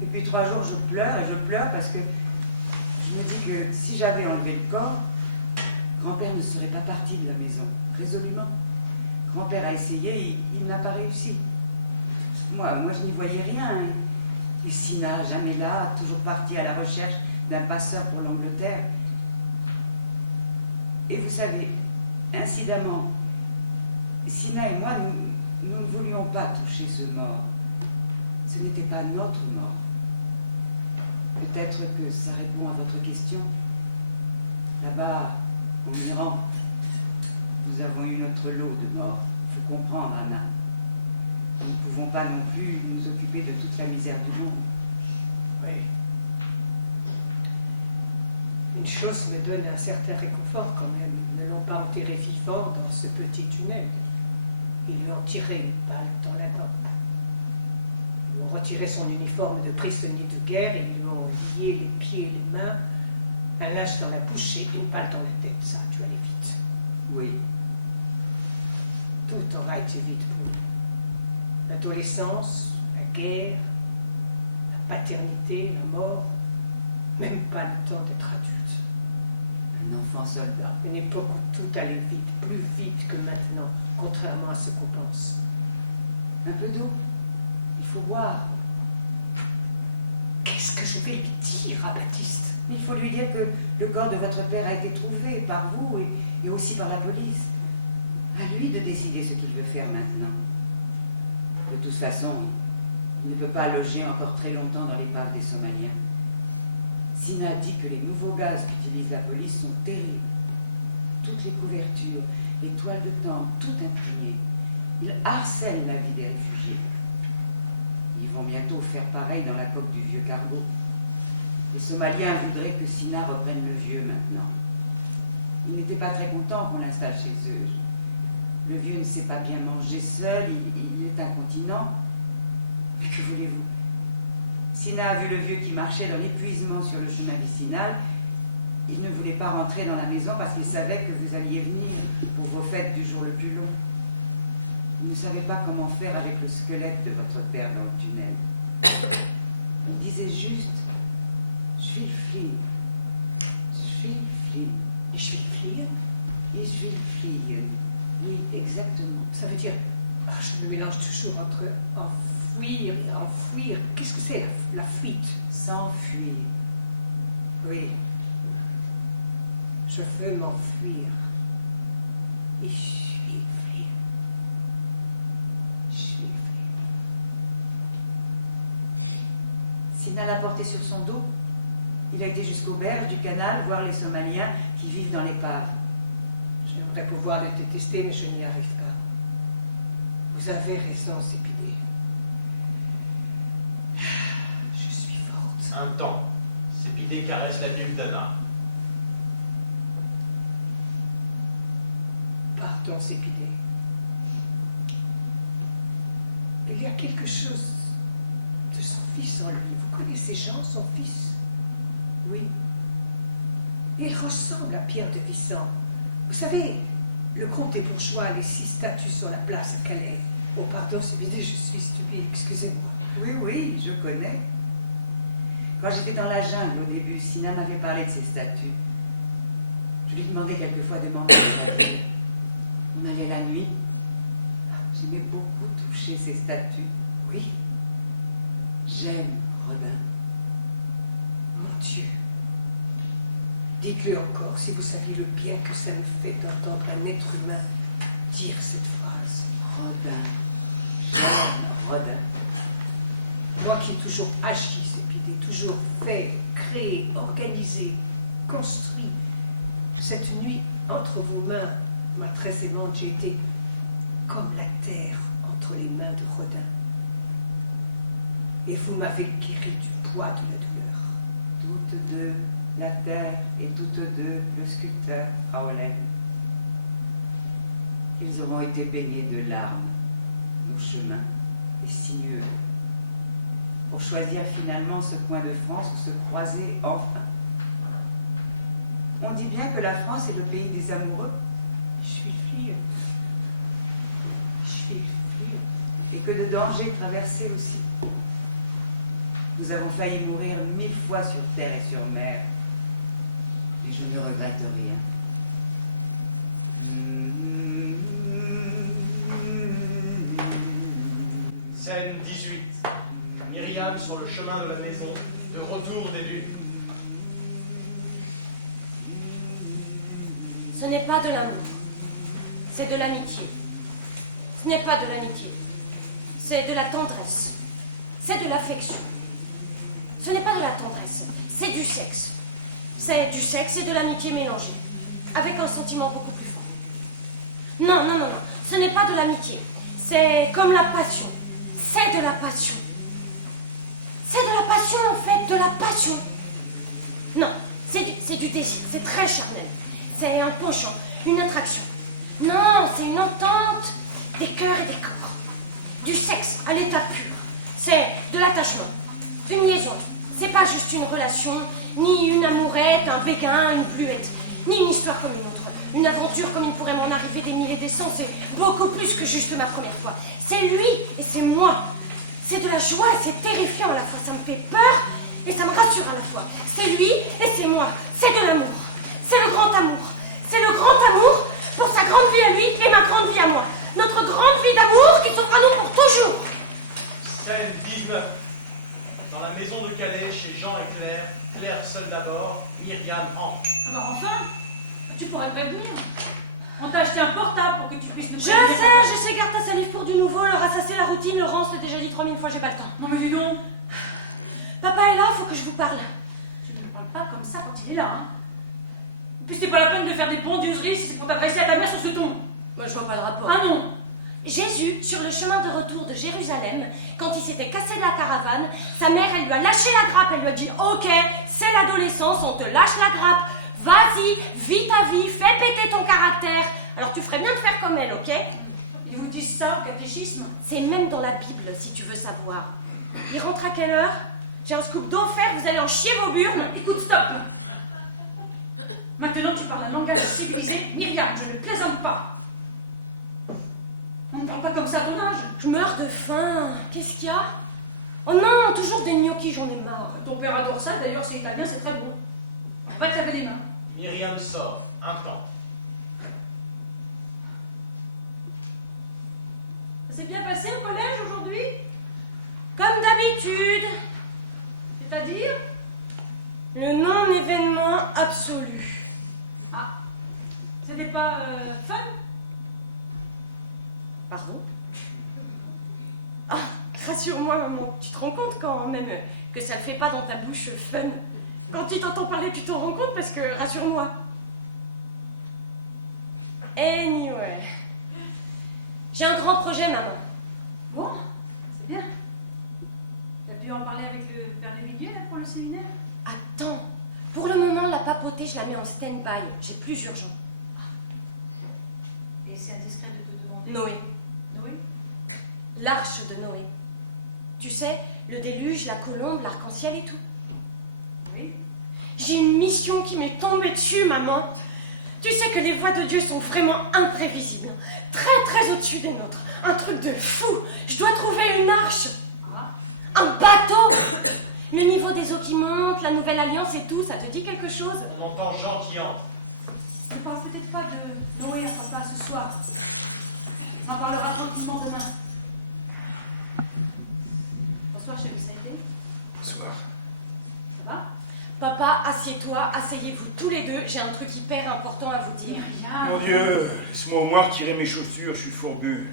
Depuis 3 jours, je pleure et je pleure parce que je me dis que si j'avais enlevé le corps, grand-père ne serait pas parti de la maison, résolument. Grand-père a essayé, il n'a pas réussi. Moi, je n'y voyais rien. Et Sina, jamais là, toujours partie à la recherche d'un passeur pour l'Angleterre. Et vous savez, incidemment, Sina et moi, nous ne voulions pas toucher ce mort. Ce n'était pas notre mort. Peut-être que ça répond à votre question. Là-bas, en Iran, nous avons eu notre lot de morts. Il faut comprendre, Anna. Nous ne pouvons pas non plus nous occuper de toute la misère du monde. Oui. Une chose me donne un certain réconfort quand même. Ils ne l'ont pas enterré vivant dans ce petit tunnel. Ils lui ont tiré une balle dans la tempe. Ils lui ont retiré son uniforme de prisonnier de guerre et ils lui ont lié les pieds et les mains, un linge dans la bouche et une balle dans la tête. Ça a dû aller vite. Oui. Tout aura été vite pour lui. L'adolescence, la guerre, la paternité, la mort, même pas le temps d'être adulte. Un enfant soldat. Une époque où tout allait vite, plus vite que maintenant, contrairement à ce qu'on pense. Un peu d'eau. Il faut boire. Qu'est-ce que je vais lui dire à Baptiste? Il faut lui dire que le corps de votre père a été trouvé par vous et aussi par la police. À lui de décider ce qu'il veut faire maintenant. De toute façon, il ne peut pas loger encore très longtemps dans l'épave des Somaliens. Sina dit que les nouveaux gaz qu'utilise la police sont terribles. Toutes les couvertures, les toiles de tente, tout imprégné. Ils harcèlent la vie des réfugiés. Ils vont bientôt faire pareil dans la coque du vieux cargo. Les Somaliens voudraient que Sina reprenne le vieux maintenant. Ils n'étaient pas très contents qu'on l'installe chez eux. Le vieux ne sait pas bien manger seul, il est incontinent. Mais que voulez-vous? Sina a vu le vieux qui marchait dans l'épuisement sur le chemin vicinal. Il ne voulait pas rentrer dans la maison parce qu'il savait que vous alliez venir pour vos fêtes du jour le plus long. Il ne savait pas comment faire avec le squelette de votre père dans le tunnel. Il disait juste « Je will fliehen. Je will fliehen. Je vais fliehen? Ich will fliehen. » Oui, exactement. Ça veut dire... Ah, je me mélange toujours entre enfouir et enfouir. Qu'est-ce que c'est la fuite? S'enfuir. Oui. Je veux m'enfuir. Ich will fliehen. Je will fliehen. Sina l'a porté sur son dos. Il a été jusqu'aux berges du canal voir les Somaliens qui vivent dans l'épave. J'aimerais pouvoir le détester, mais je n'y arrive pas. Vous avez raison, Sépidé. Je suis forte. Un temps, Sépidé caresse la nuque d'Anna. Pardon, Sépidé. Il y a quelque chose de son fils en lui. Vous connaissez Jean, son fils? Oui. Il ressemble à Pierre de Vissant. Vous savez, le groupe des bourgeois, les 6 statues sur la place à Calais. Oh, pardon, Sépidé, je suis stupide, excusez-moi. Oui, oui, je connais. Quand j'étais dans la jungle au début, Sina m'avait parlé de ces statues. Je lui demandais quelquefois de m'emmener à la ville. On allait la nuit. J'aimais beaucoup toucher ces statues. Oui, j'aime Rodin. Mon Dieu. Dites-le encore, si vous saviez le bien que ça me fait d'entendre un être humain dire cette phrase. Rodin. J'aime Rodin. Moi qui ai toujours agi, Sépidé, toujours fait, créé, organisé, construit. Cette nuit, entre vos mains, ma très aimante, j'ai été comme la terre entre les mains de Rodin. Et vous m'avez guéri du poids de la douleur. Toutes deux, la terre et toutes deux, le sculpteur, Fraulein. Ils auront été baignés de larmes, nos chemins, et sinueux, pour choisir finalement ce coin de France où se croiser enfin. On dit bien que la France est le pays des amoureux. Je suis fille. fuir, et que de dangers traversés aussi. Nous avons failli mourir 1000 fois sur terre et sur mer, et je ne regrette rien. Scène 18. Myriam sur le chemin de la maison, de retour des dunes. Ce n'est pas de l'amour, c'est de l'amitié. Ce n'est pas de l'amitié, c'est de la tendresse, c'est de l'affection. Ce n'est pas de la tendresse, c'est du sexe. C'est du sexe et de l'amitié mélangée, avec un sentiment beaucoup plus fort. Non, non, non, non, ce n'est pas de l'amitié, c'est comme la passion. C'est de la passion. C'est de la passion, en fait, de la passion. Non, c'est du désir, c'est très charnel. C'est un penchant, une attraction. Non, c'est une entente des cœurs et des corps. Du sexe à l'état pur. C'est de l'attachement, une liaison. C'est pas juste une relation, ni une amourette, un béguin, une bluette, ni une histoire comme une autre. Une aventure comme il pourrait m'en arriver des mille et des cents, c'est beaucoup plus que juste ma première fois. C'est lui et c'est moi. C'est de la joie et c'est terrifiant à la fois. Ça me fait peur et ça me rassure à la fois. C'est lui et c'est moi. C'est de l'amour. C'est le grand amour. C'est le grand amour pour sa grande vie à lui et ma grande vie à moi. Notre grande vie d'amour qui sera nous pour toujours. Scène 19. Dans la maison de Calais, chez Jean et Claire, Claire seule d'abord, Myriam entre. Ah bah enfin, tu pourrais prévenir. On t'a acheté un portable pour que tu puisses nous Je prévenir. sais, garde ta salive pour du nouveau, le rassasser la routine, Laurence l'a déjà dit 3000 fois, j'ai pas le temps. Non mais dis donc, Papa est là, faut que je vous parle. tu ne me parles pas comme ça quand il est là, hein. Et puis c'est pas la peine de faire des bondieuseries si c'est pour t'adresser à ta mère sur ce ton. Moi, je vois pas le rapport. Ah non. Jésus, sur le chemin de retour de Jérusalem, quand il s'était cassé de la caravane, sa mère, elle lui a lâché la grappe, elle lui a dit « Ok, c'est l'adolescence, on te lâche la grappe, vas-y, vis ta vie, fais péter ton caractère. Alors tu ferais bien de faire comme elle, ok ?» Ils vous disent ça au catéchisme? C'est même dans la Bible, si tu veux savoir. Il rentre à quelle heure? J'ai un scoop d'enfer, vous allez en chier vos burnes. Écoute, stop. Maintenant tu parles un langage civilisé. Myriam, je ne plaisante pas. On ne parle pas comme ça à ton âge. Je meurs de faim. Qu'est-ce qu'il y a? Oh non, toujours des gnocchis, j'en ai marre. Ton père adore ça, d'ailleurs c'est italien, c'est très bon. On va te laver les mains. Myriam sort, un temps. Ça s'est bien passé au collège aujourd'hui? Comme d'habitude. C'est-à-dire? Le non-événement absolu. Ah, c'était pas fun? Pardon? Ah, rassure-moi, maman. Tu te rends compte quand même que ça le fait pas dans ta bouche fun? Quand tu t'entends parler, tu t'en rends compte parce que, rassure-moi. Anyway. J'ai un grand projet, maman. Bon, c'est bien. Tu as pu en parler avec le père Léviguier là pour le séminaire? Attends. Pour le moment, la papauté, je la mets en stand-by. J'ai plus urgent. Et c'est indiscret de te demander. Noé. Noé? L'arche de Noé. Tu sais, le déluge, la colombe, l'arc-en-ciel et tout. Oui. J'ai une mission qui m'est tombée dessus, maman. Tu sais que les voies de Dieu sont vraiment imprévisibles. Très, très au-dessus des nôtres. Un truc de fou. Je dois trouver une arche. Ah. Un bateau. Le niveau des eaux qui monte, la nouvelle alliance et tout, ça te dit quelque chose? On entend Jean qui entre. Ne parle peut-être pas de Noé à papa ce soir. On en parlera tranquillement demain. Bonsoir, chez Lucette. Bonsoir. Ça va? Papa, assieds-toi, asseyez-vous tous les deux. J'ai un truc hyper important à vous dire. Myriam. Mon Dieu, laisse-moi au moins retirer mes chaussures, je suis fourbu.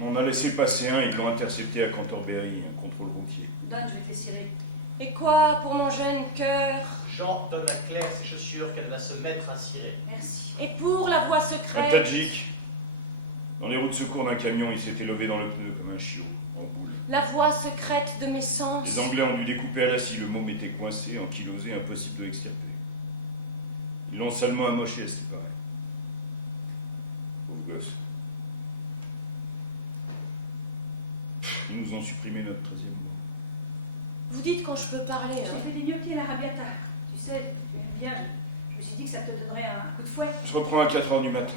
On en a laissé passer un, ils l'ont intercepté à Canterbury, un contrôle routier. Donne, je vais te les cirer. Et quoi pour mon jeune cœur? Jean donne à Claire ses chaussures qu'elle va se mettre à cirer. Merci. Et pour la voie Un secrète? Tadjik. Dans les roues de secours d'un camion, il s'était levé dans le pneu comme un chiot, en boule. La voie secrète de mes sens? Les Anglais ont dû découper à la scie, le môme était coincé, ankylosé, impossible de l'extirper. Ils l'ont salement amoché, c'est pareil. Pauvre gosse. Ils nous ont supprimé notre 13e mois. Vous dites quand je peux parler, J'ai hein? fait des gnocchis à l'arrabbiata. Tu sais, tu aimes bien. Je me suis dit que ça te donnerait un coup de fouet. Je reprends à 4 h du matin.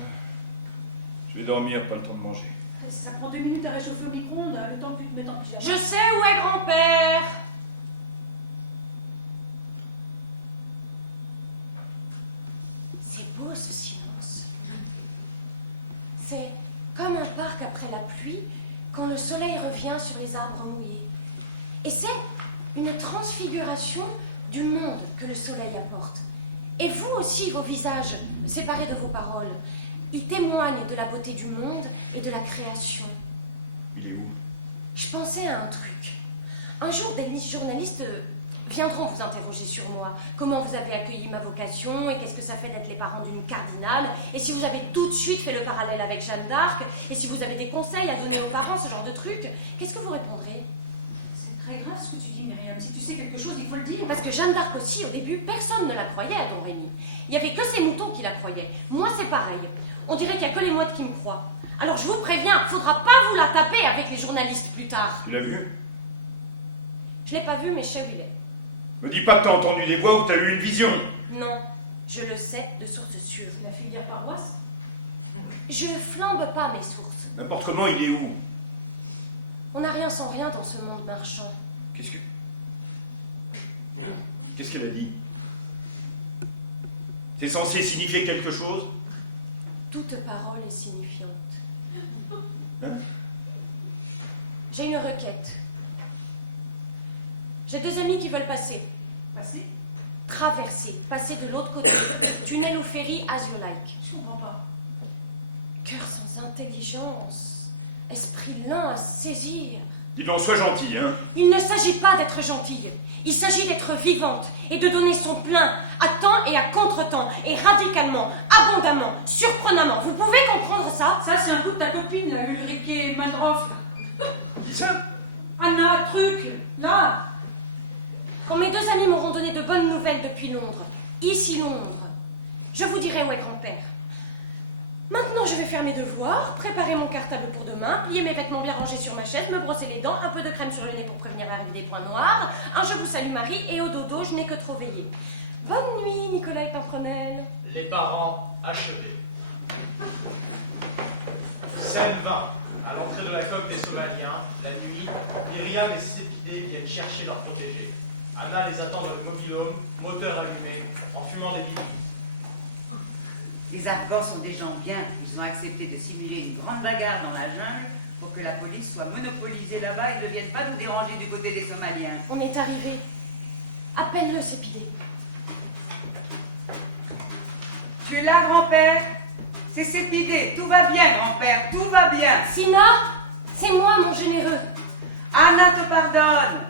Je vais dormir, pas le temps de manger. Ça prend 2 minutes à réchauffer au micro-ondes, le temps que tu te mettes en pyjama. Je sais où est grand-père. C'est beau ce silence. C'est comme un parc après la pluie quand le soleil revient sur les arbres mouillés. Et c'est une transfiguration du monde que le soleil apporte. Et vous aussi, vos visages, séparés de vos paroles, ils témoignent de la beauté du monde et de la création. Il est où? Je pensais à un truc. Un jour, des journalistes viendront vous interroger sur moi. Comment vous avez accueilli ma vocation et qu'est-ce que ça fait d'être les parents d'une cardinale? Et si vous avez tout de suite fait le parallèle avec Jeanne d'Arc? Et si vous avez des conseils à donner aux parents, ce genre de truc? Qu'est-ce que vous répondrez? C'est très grave ce que tu dis, Myriam. Si tu sais quelque chose, il faut le dire. Parce que Jeanne d'Arc aussi, au début, personne ne la croyait à Don Rémy. Il n'y avait que ses moutons qui la croyaient. Moi, c'est pareil. On dirait qu'il n'y a que les mouettes qui me croient. Alors je vous préviens, faudra pas vous la taper avec les journalistes plus tard. Tu l'as vu? Je l'ai pas vu, mais je sais où il est. Me dis pas que t'as entendu des voix ou que t'as eu une vision. Non, je le sais de sources sûres. La filière paroisse. Je flambe pas mes sources. N'importe comment, il est où? On n'a rien sans rien dans ce monde marchand. Qu'est-ce qu'elle a dit? C'est censé signifier quelque chose? Toute parole est signifiante. Hein? J'ai une requête. J'ai 2 amis qui veulent passer. Passer? Traverser, passer de l'autre côté. Tunnel ou ferry, as you like. Je comprends pas. Cœur sans intelligence, esprit lent à saisir. Dis donc, sois gentil, hein? Il ne s'agit pas d'être gentille. Il s'agit d'être vivante et de donner son plein, à temps et à contre-temps, et radicalement, abondamment, surprenamment. Vous pouvez comprendre ça? Ça, c'est un coup de ta copine, là, Ulrike Mandroff. Dis ça? Anna, truc, là. Quand mes 2 amis m'auront donné de bonnes nouvelles depuis Londres, ici Londres, je vous dirai où est grand-père. Maintenant, je vais faire mes devoirs, préparer mon cartable pour demain, plier mes vêtements bien rangés sur ma chaise, me brosser les dents, un peu de crème sur le nez pour prévenir l'arrivée des points noirs, un je vous salue Marie, et au dodo, je n'ai que trop veillé. Bonne nuit, Nicolas et Pimprenel. Les parents achevés. Scène 20. À l'entrée de la coque des Somaliens, la nuit, Myriam et Sépidé viennent chercher leur protégé. Anna les attend dans le mobil-home, moteur allumé, en fumant des bibis. Les Afghans sont des gens bien. Ils ont accepté de simuler une grande bagarre dans la jungle pour que la police soit monopolisée là-bas et ne vienne pas nous déranger du côté des Somaliens. On est arrivé. Appelle-le, Sépidé. Tu es là, grand-père? C'est cette idée. Tout va bien, grand-père. Tout va bien. Sina, c'est moi, mon généreux. Anna te pardonne.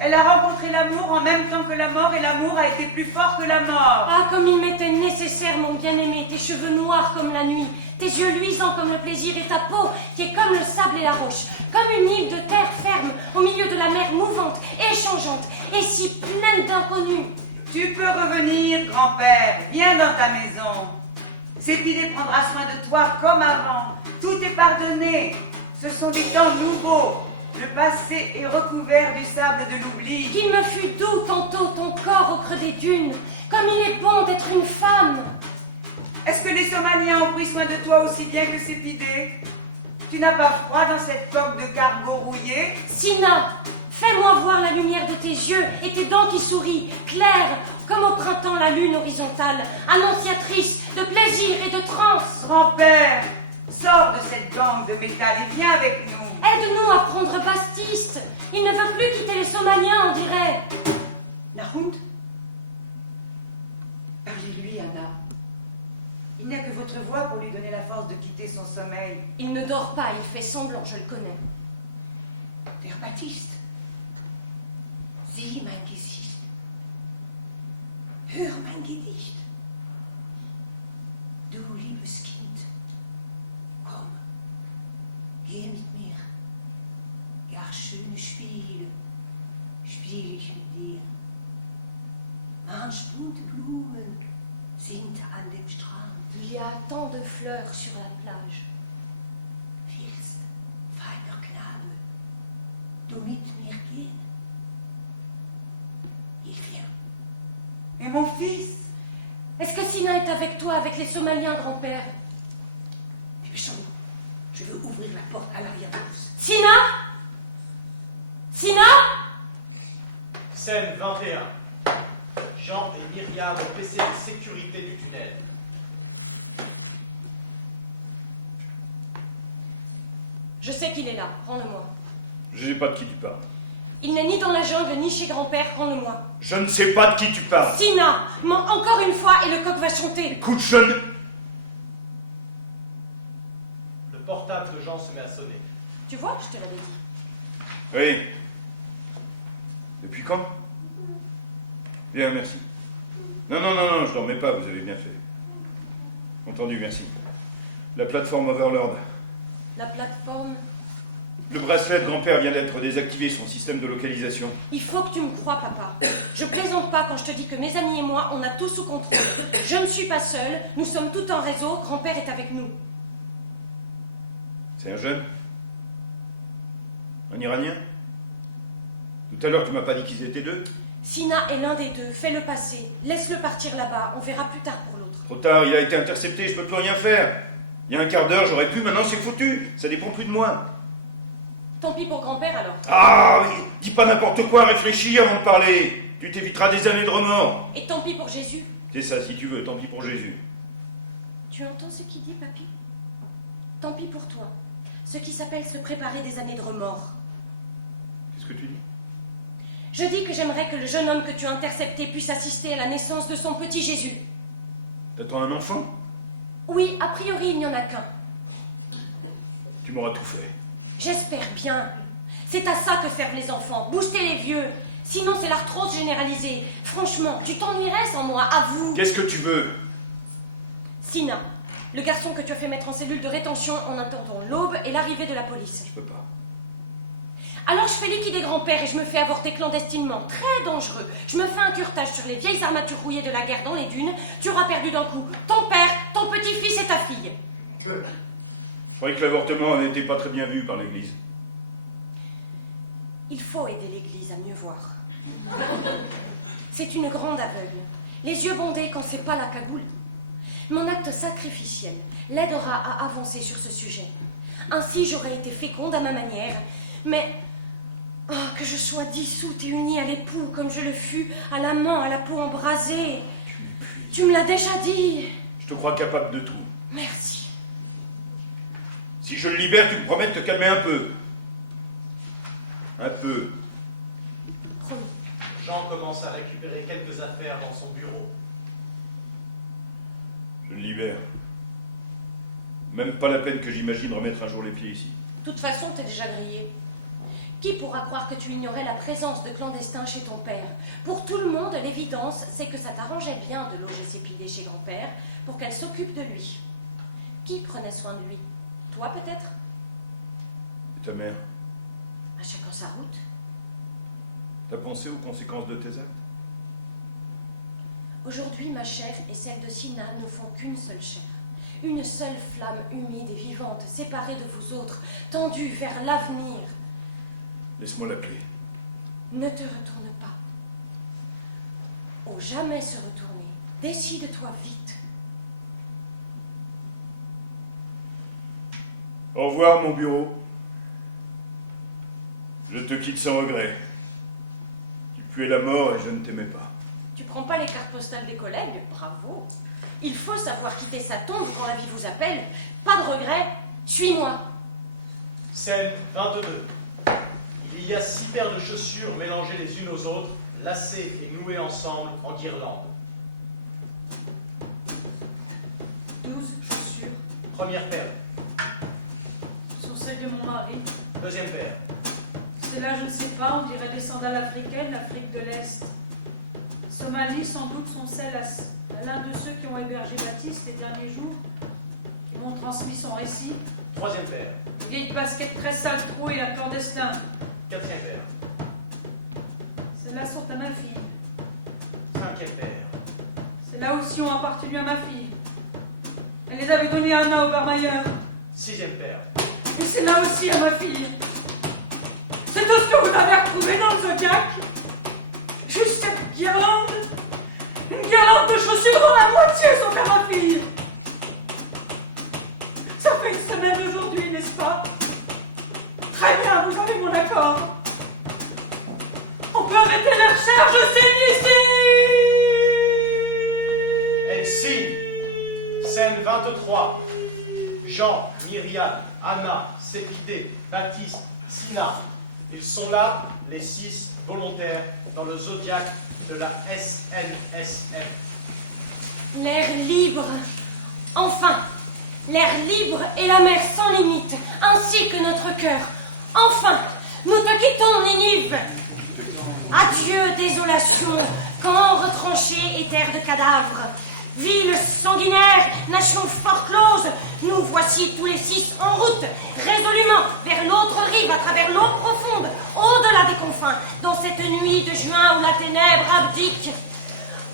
Elle a rencontré l'amour en même temps que la mort et l'amour a été plus fort que la mort. Ah, comme il m'était nécessaire, mon bien-aimé, tes cheveux noirs comme la nuit, tes yeux luisants comme le plaisir et ta peau qui est comme le sable et la roche, comme une île de terre ferme au milieu de la mer mouvante et changeante et si pleine d'inconnus. Tu peux revenir, grand-père. Viens dans ta maison. Sépidé prendra soin de toi comme avant. Tout est pardonné. Ce sont des temps nouveaux. Le passé est recouvert du sable de l'oubli. Qu'il me fut doux tantôt ton corps au creux des dunes, comme il est bon d'être une femme. Est-ce que les Somaliens ont pris soin de toi aussi bien que Sépidé? Tu n'as pas froid dans cette coque de cargo rouillée? Sina, fais-moi voir la lumière de tes yeux et tes dents qui sourient, claires comme au printemps la lune horizontale, annonciatrice de plaisir et de transe. Grand-père, sors de cette gangue de métal et viens avec nous. Aide-nous à prendre Bastiste. Il ne veut plus quitter les Somaliens, on dirait. Nahund? Parlez-lui, Anna. Il n'y a que votre voix pour lui donner la force de quitter son sommeil. Il ne dort pas, il fait semblant, je le connais. Der Baptiste. Sieh mein Gesicht. Hör mein Gedicht. Du liebes Kind, komm, geh mit mir. Ja, schöne Spiele spiele ich mit dir. Manch bunte Blumen sind an dem Strand. Il y a tant de fleurs sur la plage. Willst, feiner Knabe, du mit mir gehen? Il vient. Et mon fils? Est-ce que Sina est avec toi, avec les Somaliens, grand-père? Wir schon Je veux ouvrir la porte à l'arrière de tous. Sina? Sina? Scène 21. Jean et Myriam au PC de sécurité du tunnel. Je sais qu'il est là, rends-le-moi. Je sais pas de qui tu parles. Il n'est ni dans la jungle, ni chez grand-père, rends-le-moi. Je ne sais pas de qui tu parles. Sina, mens encore une fois et le coq va chanter. Écoute, je ne... Le portable de Jean se met à sonner. Tu vois, je te l'avais dit. Oui. Depuis quand? Bien, merci. Non, je dormais pas, vous avez bien fait. Entendu, merci. La plateforme Overlord. La plateforme... Le bracelet de grand-père vient d'être désactivé, son système de localisation. Il faut que tu me crois, papa. Je plaisante pas quand je te dis que mes amis et moi, on a tout sous contrôle. Je ne suis pas seule, nous sommes tout en réseau, grand-père est avec nous. C'est un jeune? Un Iranien? Tout à l'heure, tu m'as pas dit qu'ils étaient deux? Sina est l'un des deux, fais-le passer. Laisse-le partir là-bas, on verra plus tard pour l'autre. Trop tard, il a été intercepté, je peux plus rien faire. Il y a un quart d'heure, j'aurais pu, maintenant c'est foutu. Ça dépend plus de moi. Tant pis pour grand-père alors. Ah, oui, dis pas n'importe quoi, réfléchis avant de parler. Tu t'éviteras des années de remords. Et tant pis pour Jésus. C'est ça, si tu veux, tant pis pour Jésus. Tu entends ce qu'il dit, papy? Tant pis pour toi. Ce qui s'appelle se préparer des années de remords. Qu'est-ce que tu dis? Je dis que j'aimerais que le jeune homme que tu as intercepté puisse assister à la naissance de son petit Jésus. T'attends un enfant? Oui, a priori, il n'y en a qu'un. Tu m'auras tout fait. J'espère bien. C'est à ça que servent les enfants, booster les vieux. Sinon, c'est l'arthrose généralisée. Franchement, tu t'ennuierais sans moi, avoue. Qu'est-ce que tu veux? Sina, le garçon que tu as fait mettre en cellule de rétention en attendant l'aube et l'arrivée de la police. Je peux pas. Alors je fais liquider grand-père et je me fais avorter clandestinement. Très dangereux. Je me fais un curtage sur les vieilles armatures rouillées de la guerre dans les dunes. Tu auras perdu d'un coup ton père, ton petit-fils et ta fille. Je croyais que l'avortement n'était pas très bien vu par l'Église. Il faut aider l'Église à mieux voir. C'est une grande aveugle. Les yeux bandés quand c'est pas la cagoule. Mon acte sacrificiel l'aidera à avancer sur ce sujet. Ainsi j'aurais été féconde à ma manière, mais... Oh, que je sois dissoute et unie à l'époux comme je le fus à l'amant à la peau embrasée. Tu me l'as déjà dit. Je te crois capable de tout. Merci. Si je le libère, tu me promets de te calmer un peu. Un peu. Promis. Jean commence à récupérer quelques affaires dans son bureau. Je le libère. Même pas la peine que j'imagine remettre un jour les pieds ici. De toute façon, t'es déjà grillé. Qui pourra croire que tu ignorais la présence de clandestins chez ton père? Pour tout le monde, l'évidence, c'est que ça t'arrangeait bien de loger Sépidé chez grand-père pour qu'elle s'occupe de lui. Qui prenait soin de lui? Toi, peut-être? Et ta mère? À chacun sa route. T'as pensé aux conséquences de tes actes? Aujourd'hui, ma chair et celle de Sina ne font qu'une seule chair. Une seule flamme humide et vivante, séparée de vous autres, tendue vers l'avenir. Laisse-moi la clé. Ne te retourne pas. Ou jamais se retourner. Décide-toi vite. Au revoir, mon bureau. Je te quitte sans regret. Tu puais la mort et je ne t'aimais pas. Tu prends pas les cartes postales des collègues? Bravo. Il faut savoir quitter sa tombe quand la vie vous appelle. Pas de regret. Suis-moi. Scène 22. Il y a 6 paires de chaussures mélangées les unes aux autres, lacées et nouées ensemble en guirlande. 12 chaussures. Première paire. Ce sont celles de mon mari. Deuxième paire. Celles-là, je ne sais pas, on dirait des sandales africaines, l'Afrique de l'Est. Somalie, sans doute, sont celles à l'un de ceux qui ont hébergé Baptiste les derniers jours, qui m'ont transmis son récit. Troisième paire. Les vieilles baskets très sales, trouées, la clandestin. Quatrième paire. Celles-là sont à ma fille. Cinquième paire. Celles-là aussi ont appartenu à ma fille. Elle les avait données à Anna Obermeyer. Sixième paire. Et celle-là aussi à ma fille. C'est tout ce que vous avez retrouvé dans le Zodiac. Juste cette guirlande. Une guirlande de chaussures dont la moitié sont à ma fille. Ça fait une semaine aujourd'hui, n'est-ce pas? Très bien, vous avez mon accord. On peut arrêter la recherche, je signe ici. Elle signe. Scène 23. Jean, Myriam, Anna, Sépidé, Baptiste, Sina. Ils sont là, les 6 volontaires, dans le zodiaque de la SNSM. L'air libre. Enfin, l'air libre et la mer sans limite, ainsi que notre cœur. Enfin, nous te quittons, Ninive. Adieu, désolation, camp retranché et terre de cadavres. Ville sanguinaire, nation fort close, nous voici tous les 6 en route, résolument vers l'autre rive, à travers l'eau profonde, au-delà des confins, dans cette nuit de juin où la ténèbre abdique.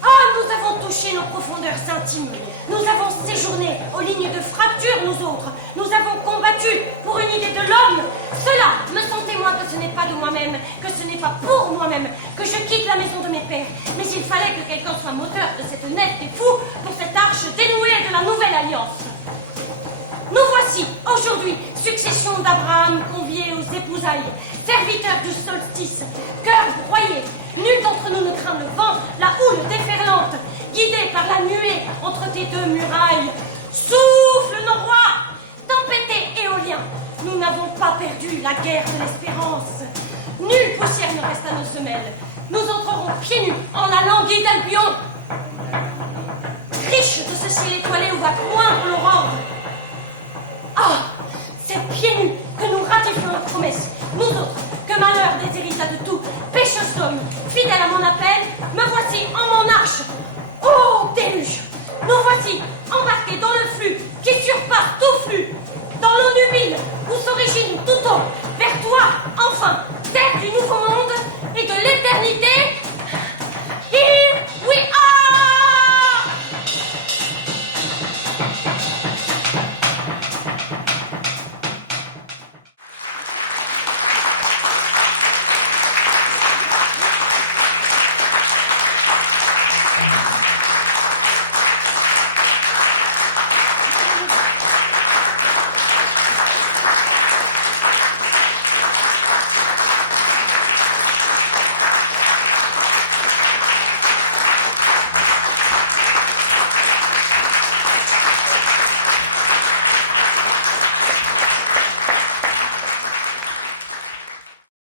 Ah, nous avons touché nos profondeurs intimes. Nous avons séjourné aux lignes de fracture, nous autres. Nous avons combattu pour une idée de l'homme. Cela me sont témoins que ce n'est pas de moi-même, que ce n'est pas pour moi-même, que je quitte la maison de mes pères. Mais il fallait que quelqu'un soit moteur de cette nef des fous pour cette arche dénouée de la nouvelle alliance. Nous voici, aujourd'hui, succession d'Abraham conviés aux épousailles, serviteurs du solstice, cœurs broyés. Nul d'entre nous ne craint le vent, la houle déferlante, guidés par la nuée entre tes 2 murailles. Souffle, nos rois, tempête éolien, nous n'avons pas perdu la guerre de l'espérance. Nulle poussière ne reste à nos semelles. Nous entrerons pieds nus en la languille d'Albion. Riche de ce ciel étoilé où va poindre l'aurore. Ah, c'est pieds nus que nous ratifions notre promesse. Nous autres, que malheur déshérita de tout, pécheux sommes, fidèles à mon appel, me voici en mon arche. Ô déluge, nous voici embarqués dans le flux qui surpasse